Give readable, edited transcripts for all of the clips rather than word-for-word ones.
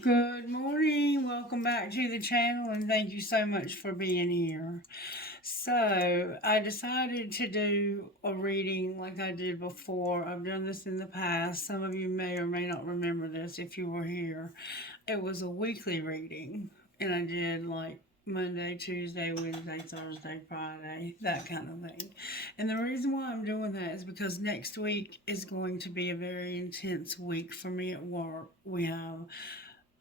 Good morning. Welcome back to the channel and thank you so much for being here. So, I decided to do a reading like I did before. I've done this in the past. Some of you may or may not remember this if you were here. It was a weekly reading and I did like Monday, Tuesday, Wednesday, Thursday, Friday, that kind of thing. And the reason why I'm doing that is because next week is going to be a very intense week for me at work. We have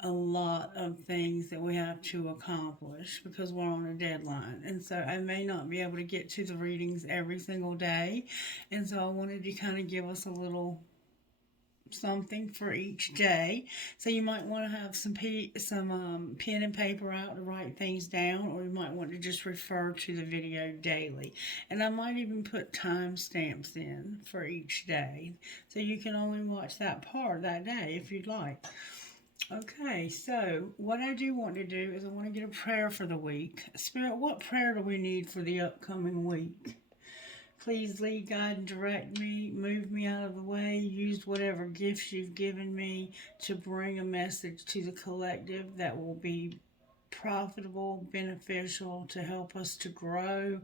a lot of things that we have to accomplish because we're on a deadline. And so I may not be able to get to the readings every single day. And so I wanted to kind of give us a little something for each day. So you might want to have some pen and paper out to write things down, or you might want to just refer to the video daily. And I might even put timestamps in for each day, so you can only watch that part that day if you'd like. Okay, so what I do want to do is I want to get a prayer for the week. Spirit, what prayer do we need for the upcoming week? Please lead, guide, and direct me. Move me out of the way. Use whatever gifts you've given me to bring a message to the collective that will be profitable, beneficial, to help us to grow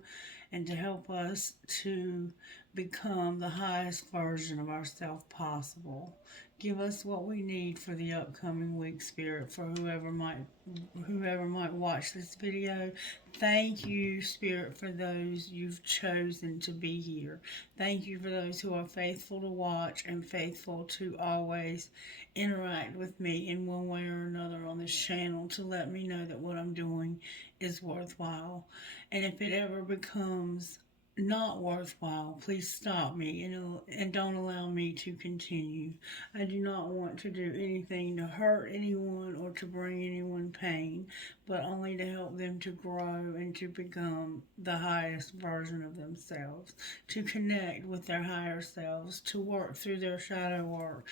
and to help us to become the highest version of ourselves possible. Give us what we need for the upcoming week, Spirit, for whoever might watch this video. Thank you, Spirit, for those you've chosen to be here. Thank you for those who are faithful to watch and faithful to always interact with me in one way or another on this channel to let me know that what I'm doing is worthwhile. And if it ever becomes not worthwhile, please stop me and don't allow me to continue. I do not want to do anything to hurt anyone or to bring anyone pain, but only to help them to grow and to become the highest version of themselves, to connect with their higher selves, to work through their shadow work.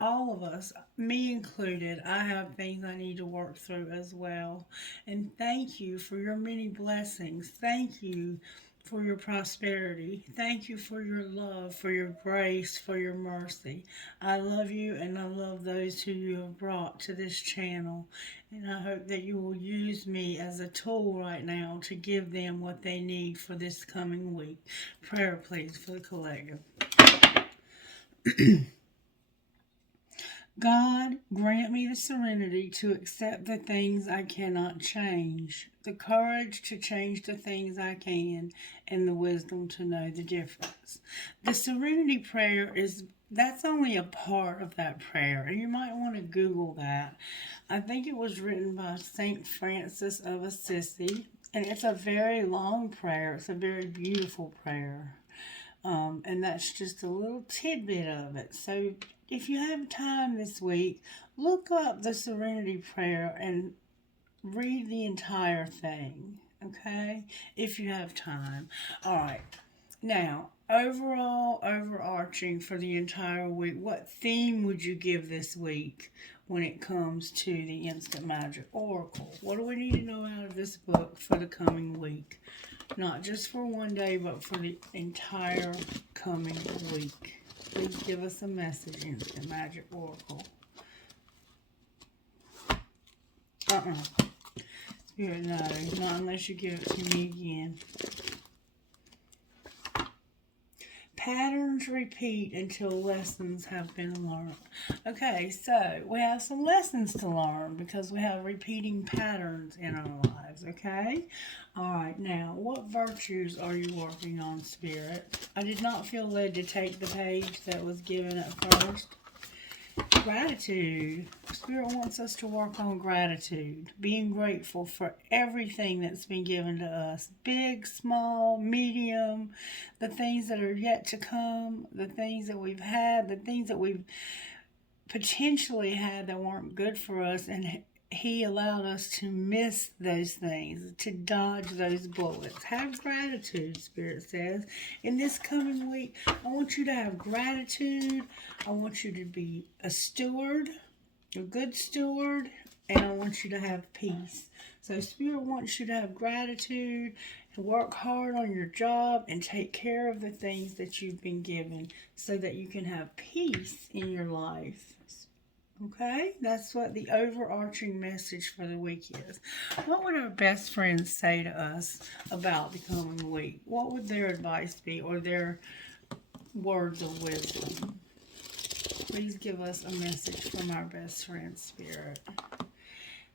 All of us, me included, I have things I need to work through as well. And thank you for your many blessings. Thank you for your prosperity. Thank you for your love, for your grace, for your mercy. I love you and I love those who you have brought to this channel. And I hope that you will use me as a tool right now to give them what they need for this coming week. Prayer, please, for the collective. God, grant me the serenity to accept the things I cannot change, the courage to change the things I can, and the wisdom to know the difference. The serenity prayer that's only a part of that prayer, and you might want to Google that. I think it was written by St. Francis of Assisi, and it's a very long prayer. It's a very beautiful prayer. And that's just a little tidbit of it. So if you have time this week, look up the Serenity Prayer and read the entire thing, okay? If you have time. All right. Now, overarching for the entire week, what theme would you give this week when it comes to the Instant Magic Oracle? What do we need to know out of this book for the coming week? Not just for one day, but for the entire coming week. Please give us a message, Instant Magic Oracle. Spirit, no, not unless you give it to me again. Patterns repeat until lessons have been learned. Okay, so we have some lessons to learn because we have repeating patterns in our lives, okay? All right, now, what virtues are you working on, Spirit? I did not feel led to take the page that was given at first. Gratitude. Spirit wants us to work on gratitude, being grateful for everything that's been given to us, big, small, medium, the things that are yet to come, the things that we've had, the things that we've potentially had that weren't good for us, and He allowed us to miss those things, to dodge those bullets. Have gratitude, Spirit says. In this coming week, I want you to have gratitude. I want you to be a steward, a good steward, and I want you to have peace. So Spirit wants you to have gratitude, and work hard on your job, and take care of the things that you've been given so that you can have peace in your life. Okay, that's what the overarching message for the week is. What would our best friends say to us about the coming week? What would their advice be or their words of wisdom? Please give us a message from our best friend spirit.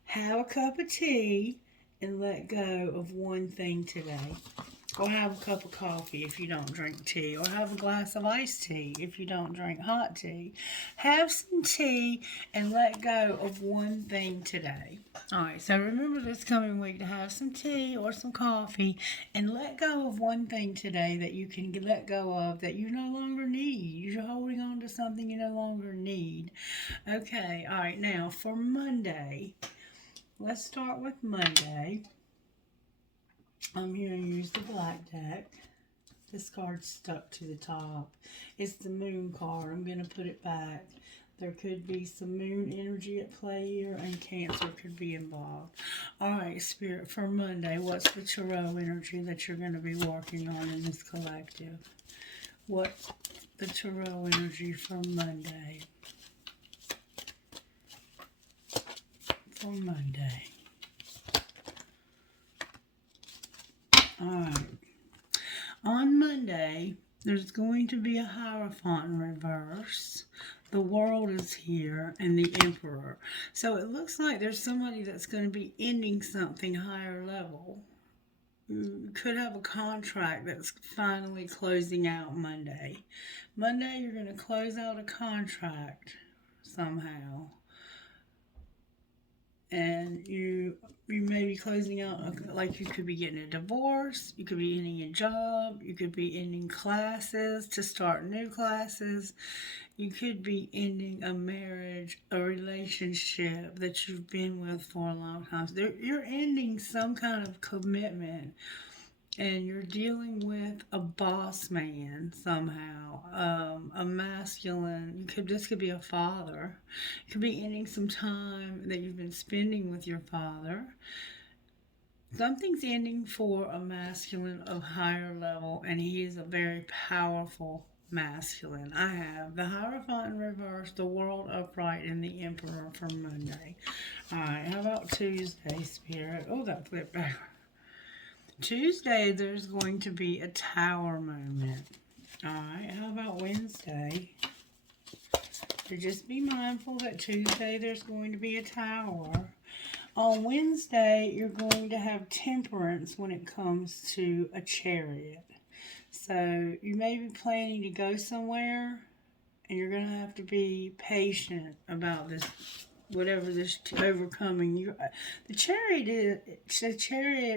Have a cup of tea and let go of one thing today. Or have a cup of coffee if you don't drink tea. Or have a glass of iced tea if you don't drink hot tea. Have some tea and let go of one thing today. Alright, so remember this coming week to have some tea or some coffee and let go of one thing today that you can let go of that you no longer need. You're holding on to something you no longer need. Okay, alright, now for Monday, let's start with Monday. I'm going to use the black deck. This card's stuck to the top. It's the moon card. I'm going to put it back. There could be some moon energy at play here, and Cancer could be involved. Alright, Spirit, for Monday, what's the tarot energy that you're going to be working on in this collective? What's the tarot energy for Monday? For Monday. Alright. On Monday, there's going to be a Hierophant in reverse. The World is here, and the Emperor. So it looks like there's somebody that's going to be ending something higher level. You could have a contract that's finally closing out Monday. Monday, you're going to close out a contract somehow. And you may be closing out, like you could be getting a divorce, you could be ending a job, you could be ending classes to start new classes, you could be ending a marriage, a relationship that you've been with for a long time. So you're ending some kind of commitment, and you're dealing with a boss man somehow, a masculine. This could be a father. It could be ending some time that you've been spending with your father. Something's ending for a masculine of higher level, and he is a very powerful masculine. I have the Hierophant in reverse, the World upright, and the Emperor for Monday. Alright, how about Tuesday, Spirit? Oh, that flipped over. Tuesday, there's going to be a Tower moment. Alright, how about Wednesday? So just be mindful that Tuesday, there's going to be a Tower. On Wednesday, you're going to have Temperance when it comes to a Chariot. So you may be planning to go somewhere, and you're going to have to be patient about this. Whatever this overcoming, the chariot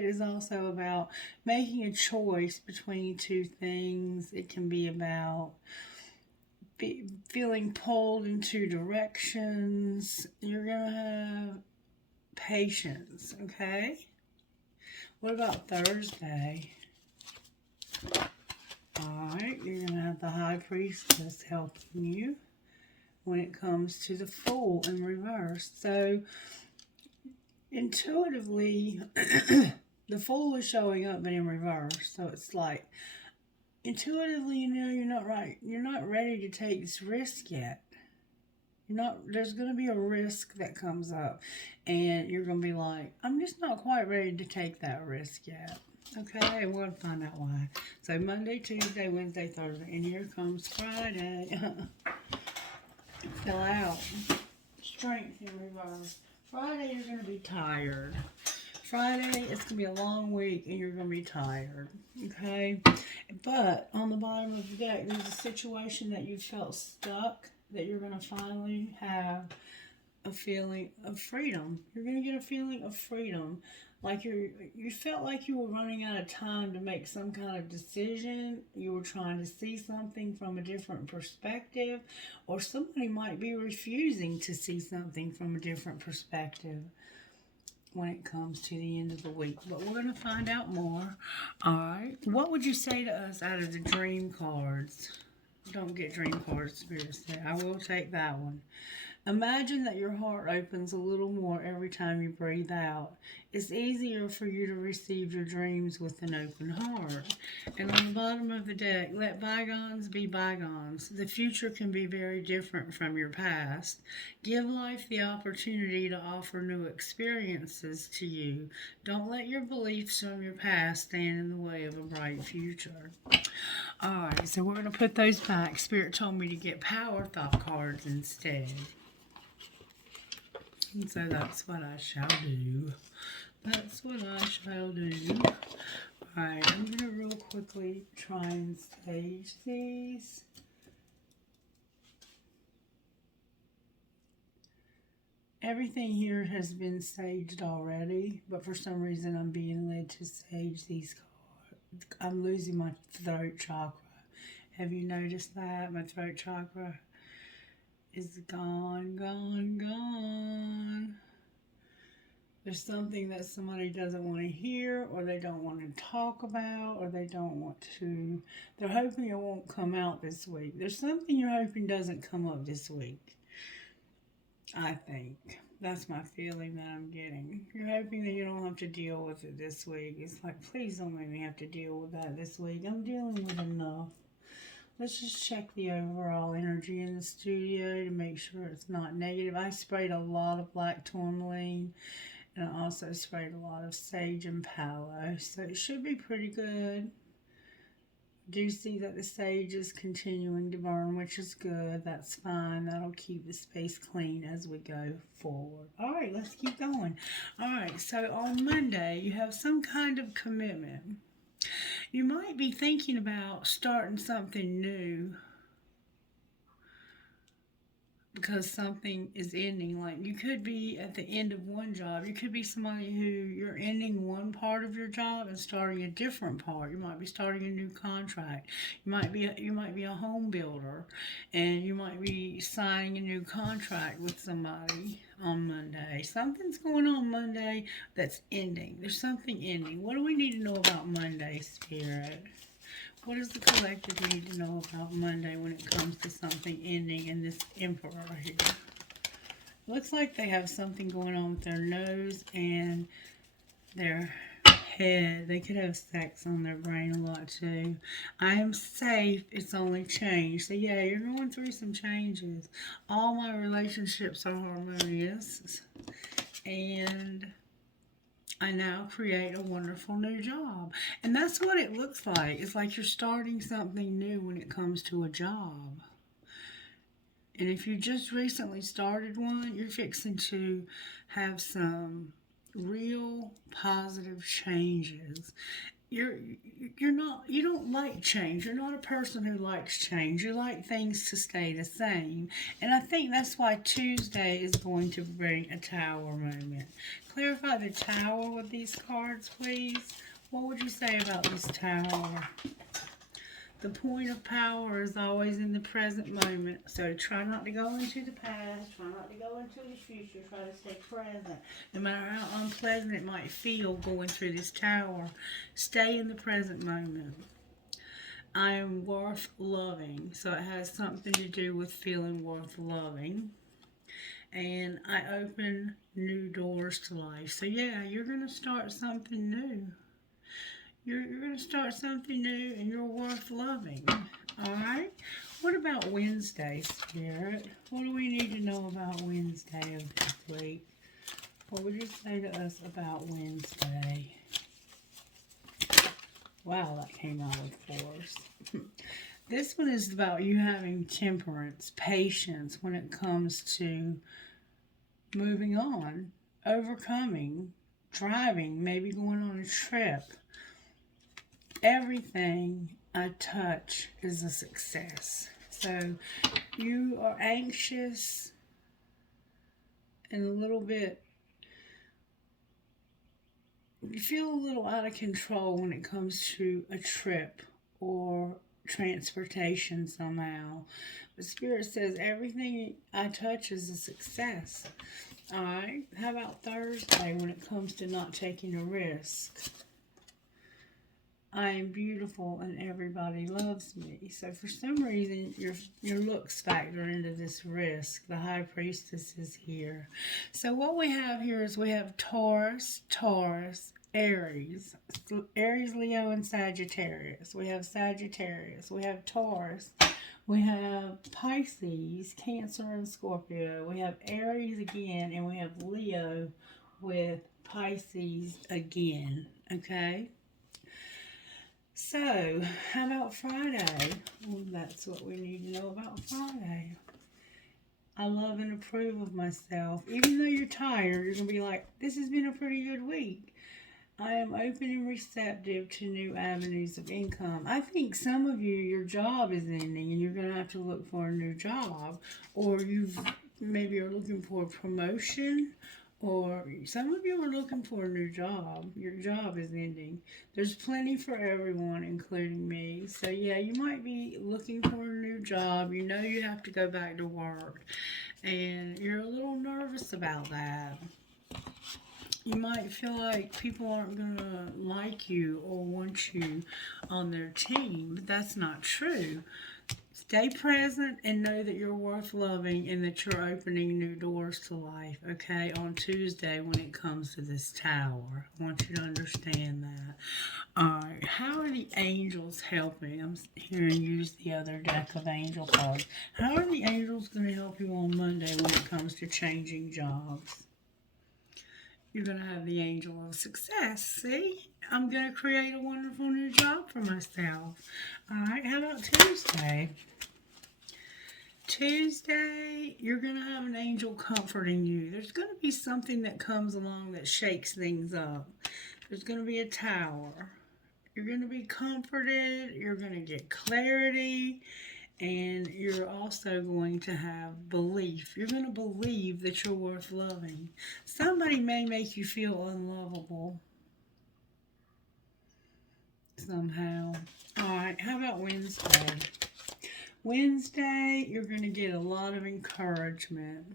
is also about making a choice between two things. It can be about feeling pulled in two directions. You're gonna have patience, okay? What about Thursday? Alright, you're gonna have the High Priestess helping you when it comes to the Fool in reverse. So, intuitively, the Fool is showing up, but in reverse. So it's like, intuitively, you know, you're not ready to take this risk yet. There's going to be a risk that comes up, and you're going to be like, I'm just not quite ready to take that risk yet. Okay, we're going to find out why. So Monday, Tuesday, Wednesday, Thursday, and here comes Friday. Fill out. Strength in reverse. Friday, you're going to be tired. Friday, it's going to be a long week, and you're going to be tired. Okay? But on the bottom of the deck, there's a situation that you felt stuck, that you're going to finally have a feeling of freedom. You're going to get a feeling of freedom. Like you felt like you were running out of time to make some kind of decision. You were trying to see something from a different perspective, or somebody might be refusing to see something from a different perspective when it comes to the end of the week. But we're going to find out more. Alright, what would you say to us out of the dream cards? Don't get dream cards, Spirit said. I will take that one. Imagine that your heart opens a little more every time you breathe out. It's easier for you to receive your dreams with an open heart. And on the bottom of the deck, let bygones be bygones. The future can be very different from your past. Give life the opportunity to offer new experiences to you. Don't let your beliefs from your past stand in the way of a bright future. Alright, so we're going to put those back. Spirit told me to get power thought cards instead. And so that's what I shall do. That's what I shall do. Alright, I'm going to real quickly try and stage these. Everything here has been saged already, but for some reason I'm being led to sage these cards. I'm losing my throat chakra. Have you noticed that? My throat chakra is gone, gone, gone. There's something that somebody doesn't want to hear, or they don't want to talk about, or they don't want to. They're hoping it won't come out this week. There's something you're hoping doesn't come up this week. I think. That's my feeling that I'm getting. You're hoping that you don't have to deal with it this week. It's like, please don't make me have to deal with that this week. I'm dealing with enough. Let's just check the overall energy in the studio to make sure it's not negative. I sprayed a lot of black tourmaline, and I also sprayed a lot of sage and palo, so it should be pretty good. Do see that the sage is continuing to burn, which is good. That's fine. That'll keep the space clean as we go forward. All right, let's keep going. All right, so on Monday, you have some kind of commitment. You might be thinking about starting something new because something is ending. Like, you could be at the end of one job. You could be somebody who you're ending one part of your job and starting a different part. You might be starting a new contract. You might be a home builder, and you might be signing a new contract with somebody on Monday. Something's going on Monday that's ending. There's something ending. What do we need to know about Monday, Spirit? What does the collective need to know about Monday when it comes to something ending in this Emperor here? Looks like they have something going on with their nose and their head. They could have sex on their brain a lot too. I am safe. It's only change. So yeah, you're going through some changes. All my relationships are harmonious. And I now create a wonderful new job. And that's what it looks like. It's like you're starting something new when it comes to a job. And if you just recently started one, you're fixing to have some real positive changes. You don't like change. You're not a person who likes change. You like things to stay the same. And I think that's why Tuesday is going to bring a tower moment. Clarify the tower with these cards, please. What would you say about this tower? The point of power is always in the present moment. So try not to go into the past. Try not to go into the future. Try to stay present. No matter how unpleasant it might feel going through this tower, stay in the present moment. I am worth loving. So it has something to do with feeling worth loving. And I open new doors to life. So yeah, you're going to start something new. You're going to start something new, and you're worth loving. All right? What about Wednesday, Spirit? What do we need to know about Wednesday of this week? What would you say to us about Wednesday? Wow, that came out with force. This one is about you having temperance, patience when it comes to moving on, overcoming, driving, maybe going on a trip. Everything I touch is a success. So you are anxious and a little bit, you feel a little out of control when it comes to a trip or transportation somehow. But Spirit says everything I touch is a success. Alright, how about Thursday when it comes to not taking a risk? I am beautiful and everybody loves me. So for some reason, your looks factor into this risk. The High Priestess is here. So what we have here is we have Taurus, Taurus, Aries, Aries, Leo, and Sagittarius. We have Sagittarius. We have Taurus. We have Pisces, Cancer, and Scorpio. We have Aries again, and we have Leo with Pisces again. Okay? So, how about Friday? Well, that's what we need to know about Friday. I love and approve of myself. Even though you're tired, you're going to be like, this has been a pretty good week. I am open and receptive to new avenues of income. I think some of you, your job is ending and you're going to have to look for a new job. Or you maybe are looking for a promotion. Or some of you are looking for a new job. Your job is ending. There's plenty for everyone, including me. So yeah, you might be looking for a new job. You know you have to go back to work. And you're a little nervous about that. You might feel like people aren't going to like you or want you on their team, but that's not true. Stay present and know that you're worth loving and that you're opening new doors to life, okay, on Tuesday when it comes to this tower. I want you to understand that. Alright, how are the angels helping? I'm here and use the other deck of angel cards. How are the angels going to help you on Monday when it comes to changing jobs? You're going to have the angel of success. See? I'm going to create a wonderful new job for myself. Alright, how about Tuesday? Tuesday, you're going to have an angel comforting you. There's going to be something that comes along that shakes things up. There's going to be a tower. You're going to be comforted. You're going to get clarity. And you're also going to have belief. You're going to believe that you're worth loving. Somebody may make you feel unlovable somehow. Alright, how about Wednesday? Wednesday, you're going to get a lot of encouragement.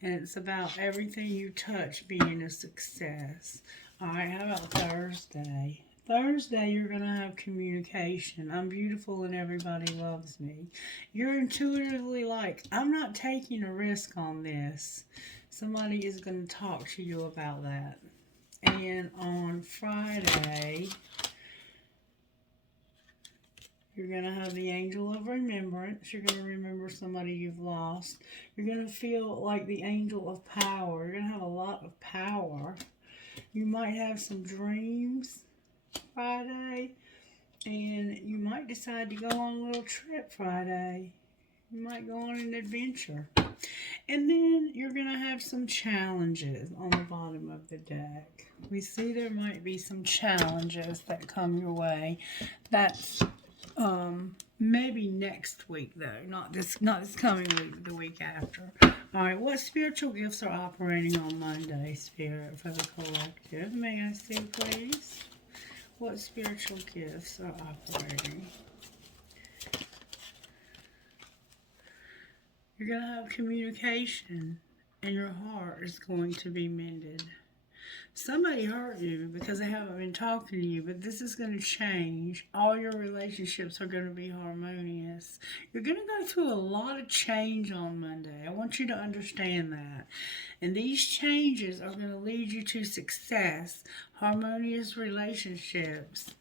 And it's about everything you touch being a success. Alright, how about Thursday? Thursday, you're going to have communication. I'm beautiful and everybody loves me. You're intuitively like, I'm not taking a risk on this. Somebody is going to talk to you about that. And on Friday, you're going to have the angel of remembrance. You're going to remember somebody you've lost. You're going to feel like the angel of power. You're going to have a lot of power. You might have some dreams Friday. And you might decide to go on a little trip Friday. You might go on an adventure. And then you're going to have some challenges on the bottom of the deck. We see there might be some challenges that come your way. That's maybe next week though, not this coming week, the week after. All right, what spiritual gifts are operating on Monday, Spirit, for the collective? May I see, please? What spiritual gifts are operating? You're going to have communication, and your heart is going to be mended. Somebody hurt you because they haven't been talking to you, but this is going to change. All your relationships are going to be harmonious. You're going to go through a lot of change on Monday. I want you to understand that. And these changes are going to lead you to success, harmonious relationships.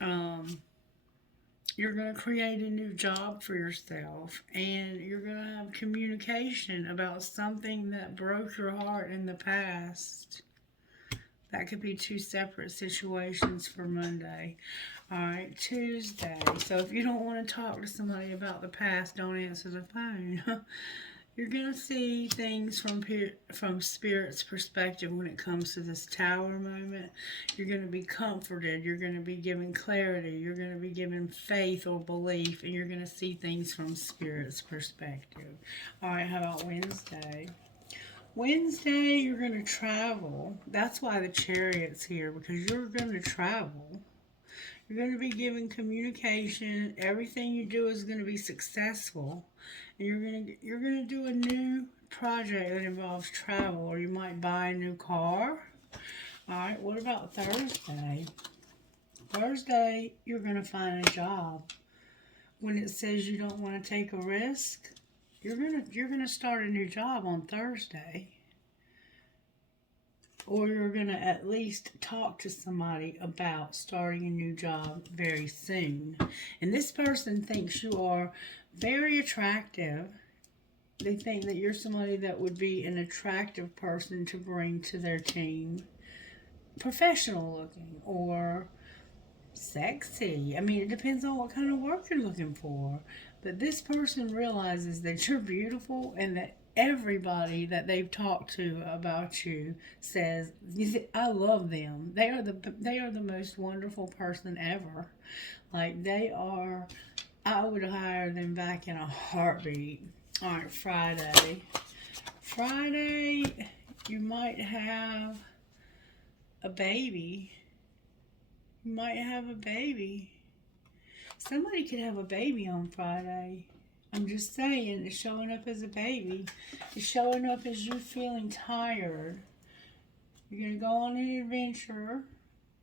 You're going to create a new job for yourself, and you're going to have communication about something that broke your heart in the past. That could be two separate situations for Monday. All right, Tuesday. So if you don't want to talk to somebody about the past, don't answer the phone. You're going to see things from Spirit's perspective when it comes to this tower moment. You're going to be comforted. You're going to be given clarity. You're going to be given faith or belief. And you're going to see things from Spirit's perspective. All right, how about Wednesday? Wednesday, you're going to travel. That's why the Chariot's here, because you're going to travel. You're going to be given communication. Everything you do is going to be successful. And you're going to do a new project that involves travel, or you might buy a new car. All right, what about Thursday? Thursday, you're going to find a job. When it says you don't want to take a risk, you're gonna start a new job on Thursday. Or you're gonna at least talk to somebody about starting a new job very soon. And this person thinks you are very attractive. They think that you're somebody that would be an attractive person to bring to their team. Professional looking or sexy. I mean, it depends on what kind of work you're looking for. But this person realizes that you're beautiful and that everybody that they've talked to about you says, I love them. They are the most wonderful person ever. Like they are, I would hire them back in a heartbeat. All right, Friday. Friday, you might have a baby. You might have a baby. Somebody could have a baby on Friday. I'm just saying, it's showing up as a baby. It's showing up as you feeling tired. You're going to go on an adventure.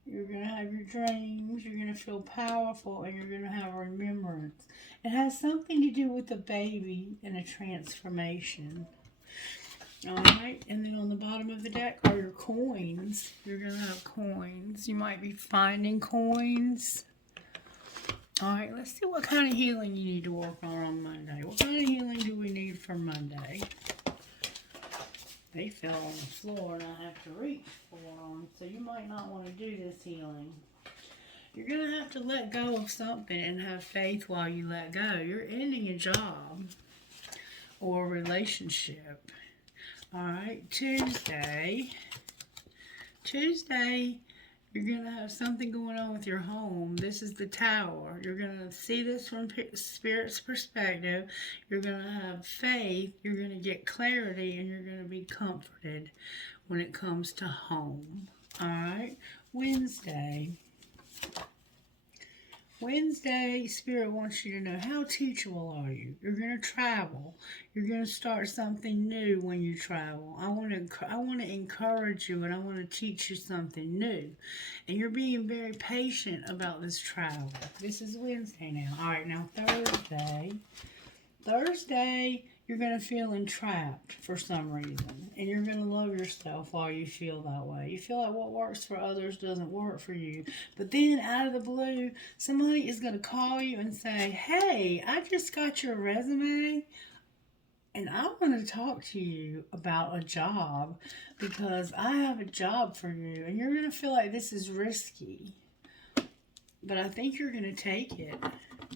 You're going to have your dreams. You're going to feel powerful. And you're going to have remembrance. It has something to do with a baby and a transformation. Alright, and then on the bottom of the deck are your coins. You're going to have coins. You might be finding coins. Alright, let's see what kind of healing you need to work on Monday. What kind of healing do we need for Monday? They fell on the floor and I have to reach for them. So you might not want to do this healing. You're going to have to let go of something and have faith while you let go. You're ending a job or a relationship. Alright, Tuesday, you're going to have something going on with your home. This is the Tower. You're going to see this from Spirit's perspective. You're going to have faith. You're going to get clarity, and you're going to be comforted when it comes to home. Alright, Wednesday, Spirit wants you to know, how teachable are you? You're going to travel. You're going to start something new when you travel. I want to encourage you and I want to teach you something new. And you're being very patient about this travel. This is Wednesday now. All right, now Thursday, you're going to feel entrapped for some reason. And you're going to love yourself while you feel that way. You feel like what works for others doesn't work for you. But then out of the blue, somebody is going to call you and say, hey, I just got your resume. And I want to talk to you about a job because I have a job for you. And you're going to feel like this is risky. But I think you're going to take it.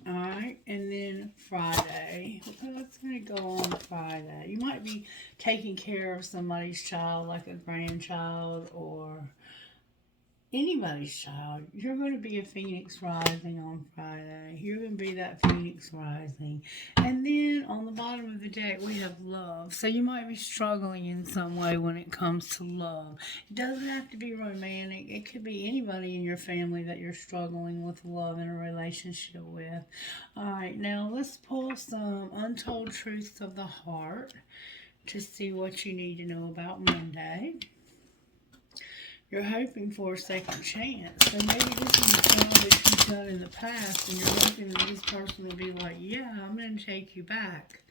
Alright, and then Friday. What's going to go on Friday? You might be taking care of somebody's child, like a grandchild or anybody's child. You're going to be a phoenix rising on Friday. You're going to be that phoenix rising. And then on the bottom of the deck, we have love. So you might be struggling in some way when it comes to love. It doesn't have to be romantic. It could be anybody in your family that you're struggling with love in a relationship with. All right, now let's pull some untold truths of the heart to see what you need to know about Monday. You're hoping for a second chance. So maybe this is a job that you've done in the past and you're hoping that this person will be like, yeah, I'm going to take you back.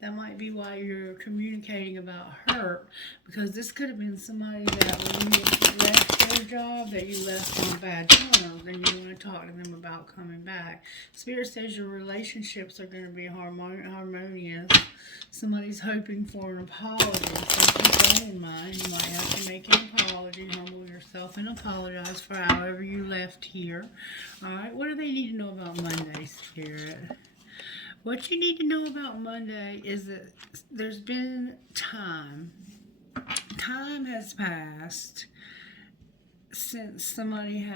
That might be why you're communicating about hurt, because this could have been somebody that when you left their job, that you left on bad terms and you want to talk to them about coming back. Spirit says your relationships are going to be harmonious. Somebody's hoping for an apology. So keep that in mind. You might have to make an apology, humble yourself, and apologize for however you left here. Alright, what do they need to know about Monday, Spirit? What you need to know about Monday is that there's been time. Time has passed since somebody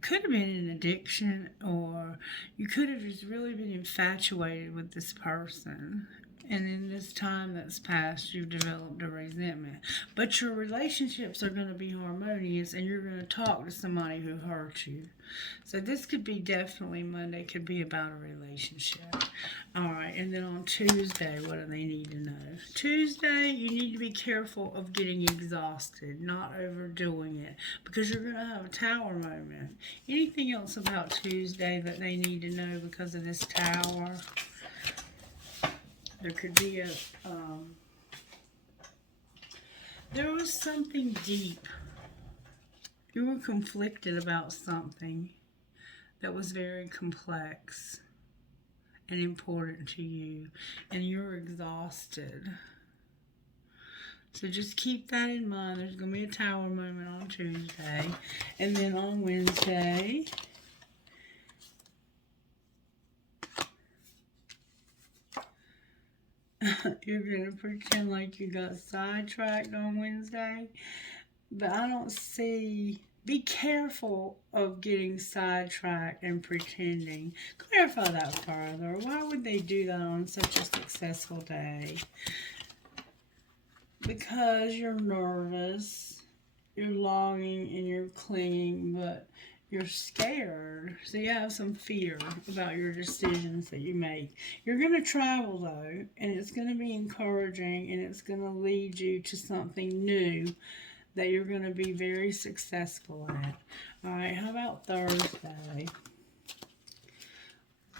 could have been an addiction, or you could have just really been infatuated with this person. And in this time that's passed, you've developed a resentment. But your relationships are going to be harmonious, and you're going to talk to somebody who hurt you. So this could be definitely Monday, could be about a relationship. All right, and then on Tuesday, what do they need to know? Tuesday, you need to be careful of getting exhausted, not overdoing it, because you're going to have a tower moment. Anything else about Tuesday that they need to know because of this tower? There could be there was something deep. You were conflicted about something that was very complex and important to you, and you're exhausted. So just keep that in mind. There's going to be a tower moment on Tuesday, and then on Wednesday, you're going to pretend like you got sidetracked on Wednesday. But I don't see... Be careful of getting sidetracked and pretending. Clarify that further. Why would they do that on such a successful day? Because you're nervous, you're longing, and you're clinging, but you're scared. So you have some fear about your decisions that you make. You're going to travel, though, and it's going to be encouraging, and it's going to lead you to something new that you're going to be very successful at. All right, how about Thursday?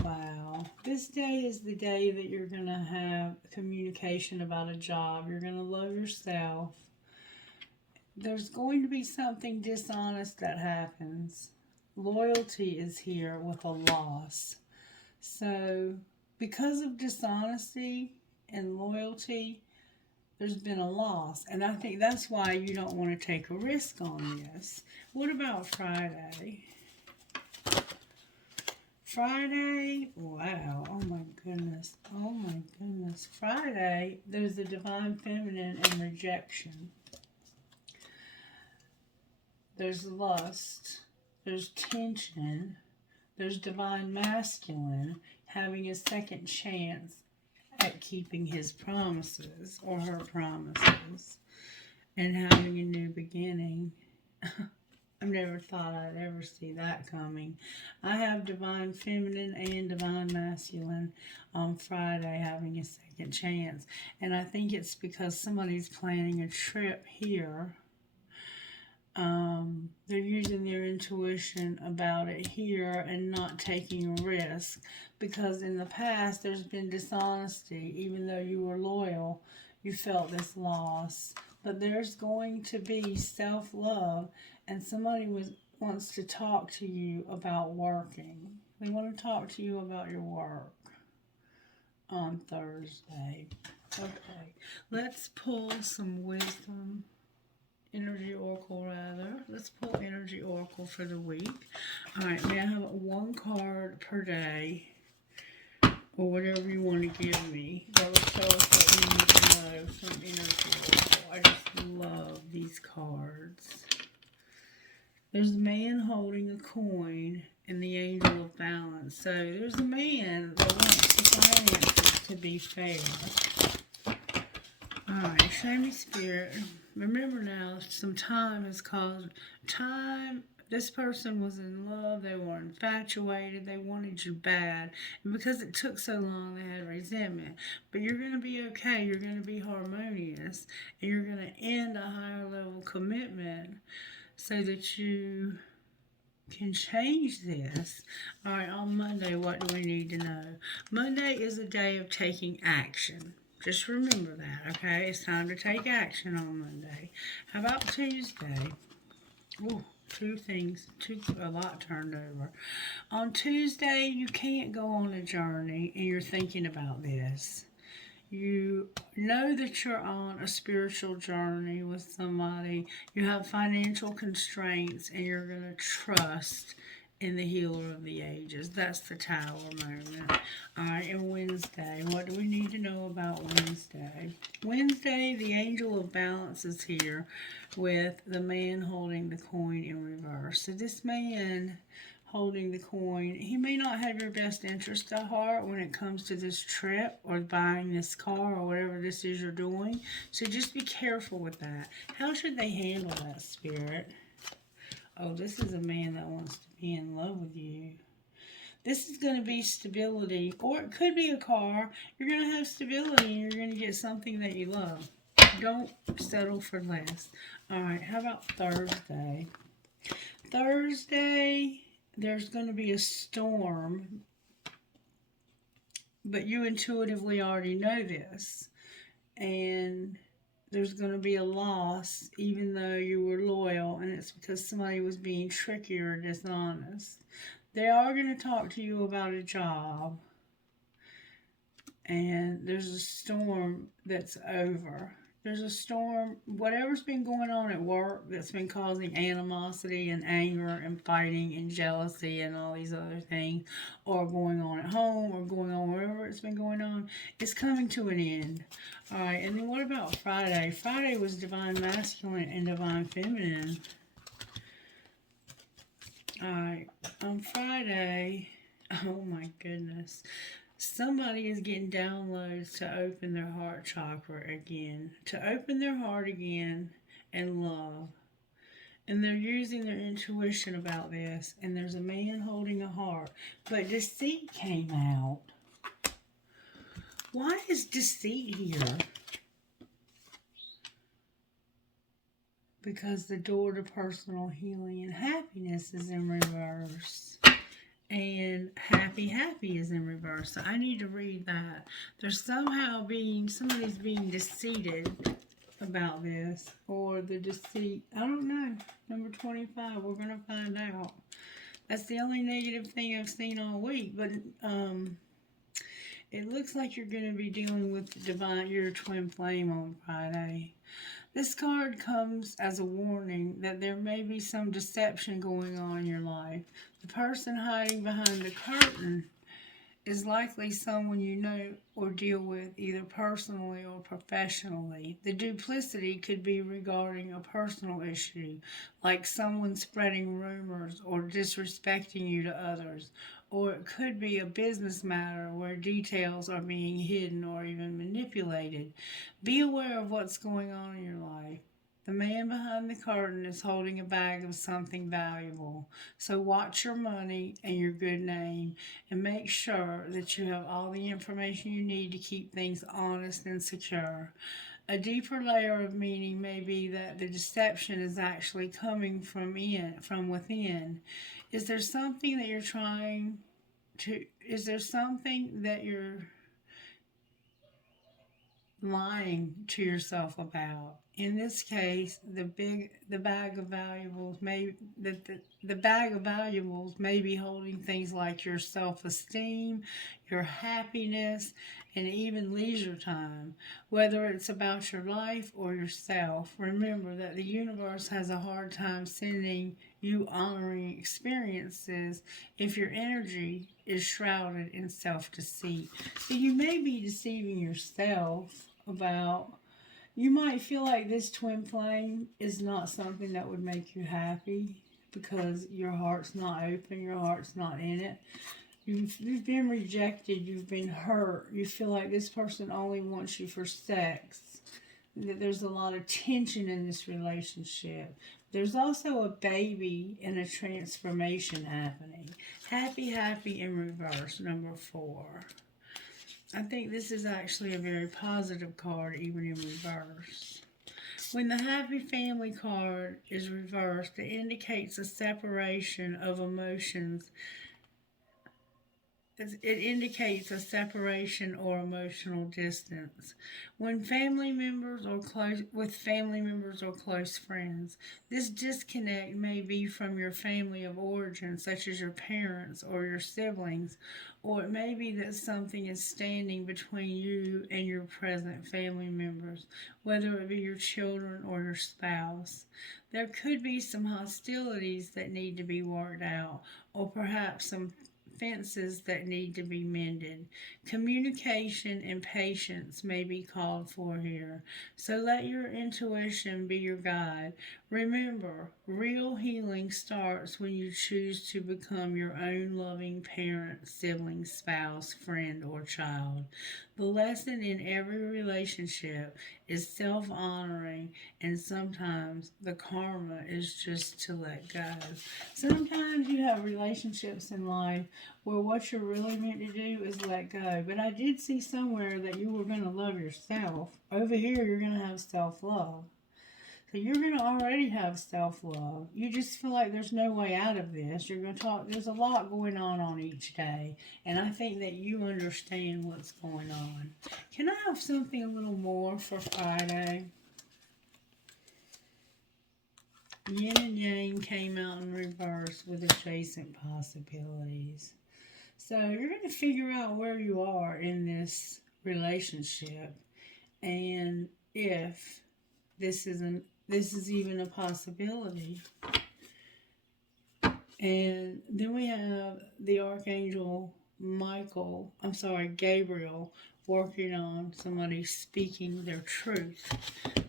Wow. This day is the day that you're going to have communication about a job. You're going to love yourself. There's going to be something dishonest that happens. Loyalty is here with a loss. So, because of dishonesty and loyalty, there's been a loss. And I think that's why you don't want to take a risk on this. What about Friday? Friday, wow, oh my goodness, oh my goodness. Friday, there's the divine feminine and rejection. There's lust, there's tension, there's divine masculine having a second chance at keeping his promises or her promises and having a new beginning. I never thought I'd ever see that coming. I have divine feminine and divine masculine on Friday having a second chance. And I think it's because somebody's planning a trip here. They're using their intuition about it here and not taking a risk. Because in the past, there's been dishonesty. Even though you were loyal, you felt this loss. But there's going to be self-love, and somebody wants to talk to you about working. They want to talk to you about your work on Thursday. Okay, let's pull some wisdom. Energy Oracle, rather. Let's pull Energy Oracle for the week. Alright, may I have one card per day, or whatever you want to give me. That will show us what we need to know from Energy Oracle. I just love these cards. There's a man holding a coin and the angel of balance. So there's a man that wants the finances to be fair. Alright, show me Spirit. Remember now, some time has caused time. This person was in love, they were infatuated, they wanted you bad. And because it took so long, they had resentment. But you're going to be okay, you're going to be harmonious, and you're going to end a higher level commitment so that you can change this. Alright, on Monday, what do we need to know? Monday is a day of taking action. Just remember that, okay? It's time to take action on Monday. How about Tuesday? Ooh, a lot turned over. On Tuesday, you can't go on a journey and you're thinking about this. You know that you're on a spiritual journey with somebody. You have financial constraints and you're going to trust in the healer of the ages. That's the Tower moment. Alright, and Wednesday. What do we need to know about Wednesday? Wednesday, the angel of balance is here with the man holding the coin in reverse. So this man holding the coin. He may not have your best interest at heart when it comes to this trip or buying this car or whatever this is you're doing. So just be careful with that. How should they handle that, Spirit? Oh, this is a man that wants to be in love with you. This is going to be stability, or it could be a car. You're going to have stability and you're going to get something that you love. Don't settle for less. All right, how about Thursday? Thursday, there's going to be a storm, but you intuitively already know this. And there's going to be a loss, even though you were loyal, and it's because somebody was being tricky or dishonest. They are going to talk to you about a job, and there's a storm that's over. There's a storm, whatever's been going on at work that's been causing animosity and anger and fighting and jealousy and all these other things, or going on at home or going on wherever it's been going on, it's coming to an end. All right, and then what about Friday? Friday was divine masculine and divine feminine. All right, on Friday, oh my goodness. Somebody is getting downloads to open their heart chakra again, to open their heart again and love. And they're using their intuition about this. And there's a man holding a heart. But deceit came out. Why is deceit here? Because the door to personal healing and happiness is in reverse. And happy is in reverse. So I need to read that. There's somebody's being deceived about this, or the deceit. I don't know. Number 25. We're gonna find out. That's the only negative thing I've seen all week. But it looks like you're gonna be dealing with your twin flame on Friday. This card comes as a warning that there may be some deception going on in your life. The person hiding behind the curtain is likely someone you know or deal with either personally or professionally. The duplicity could be regarding a personal issue, like someone spreading rumors or disrespecting you to others. Or it could be a business matter where details are being hidden or even manipulated. Be aware of what's going on in your life. The man behind the curtain is holding a bag of something valuable. So watch your money and your good name and make sure that you have all the information you need to keep things honest and secure. A deeper layer of meaning may be that the deception is actually coming from within. Is there something that you're lying to yourself about? In this case, the bag of valuables may be holding things like your self-esteem, your happiness, and even leisure time. Whether it's about your life or yourself, remember that the universe has a hard time sending you honoring experiences if your energy is shrouded in self-deceit. So you may be deceiving yourself about. You might feel like this twin flame is not something that would make you happy because your heart's not open, your heart's not in it. You've been rejected, you've been hurt. You feel like this person only wants you for sex. There's a lot of tension in this relationship. There's also a baby and a transformation happening. Happy in reverse, number 4. I think this is actually a very positive card, even in reverse. When the happy family card is reversed, it indicates a separation of emotions. It indicates a separation or emotional distance. When family members or close friends, this disconnect may be from your family of origin, such as your parents or your siblings, or it may be that something is standing between you and your present family members, whether it be your children or your spouse. There could be some hostilities that need to be worked out, or perhaps some fences that need to be mended. Communication and patience may be called for here. So let your intuition be your guide. Remember, Real healing starts when you choose to become your own loving parent, sibling, spouse, friend, or child. The lesson in every relationship is self honoring, and sometimes the karma is just to let go. Sometimes you have relationships in life where what you're really meant to do is let go. But I did see somewhere that you were going to love yourself. Over here, you're going to have self love. So you're going to already have self-love. You just feel like there's no way out of this. You're going to talk, there's a lot going on each day. And I think that you understand what's going on. Can I have something a little more for Friday? Yin and Yang came out in reverse with adjacent possibilities. So you're going to figure out where you are in this relationship and if this is even a possibility. And then we have the Archangel Gabriel, working on somebody speaking their truth.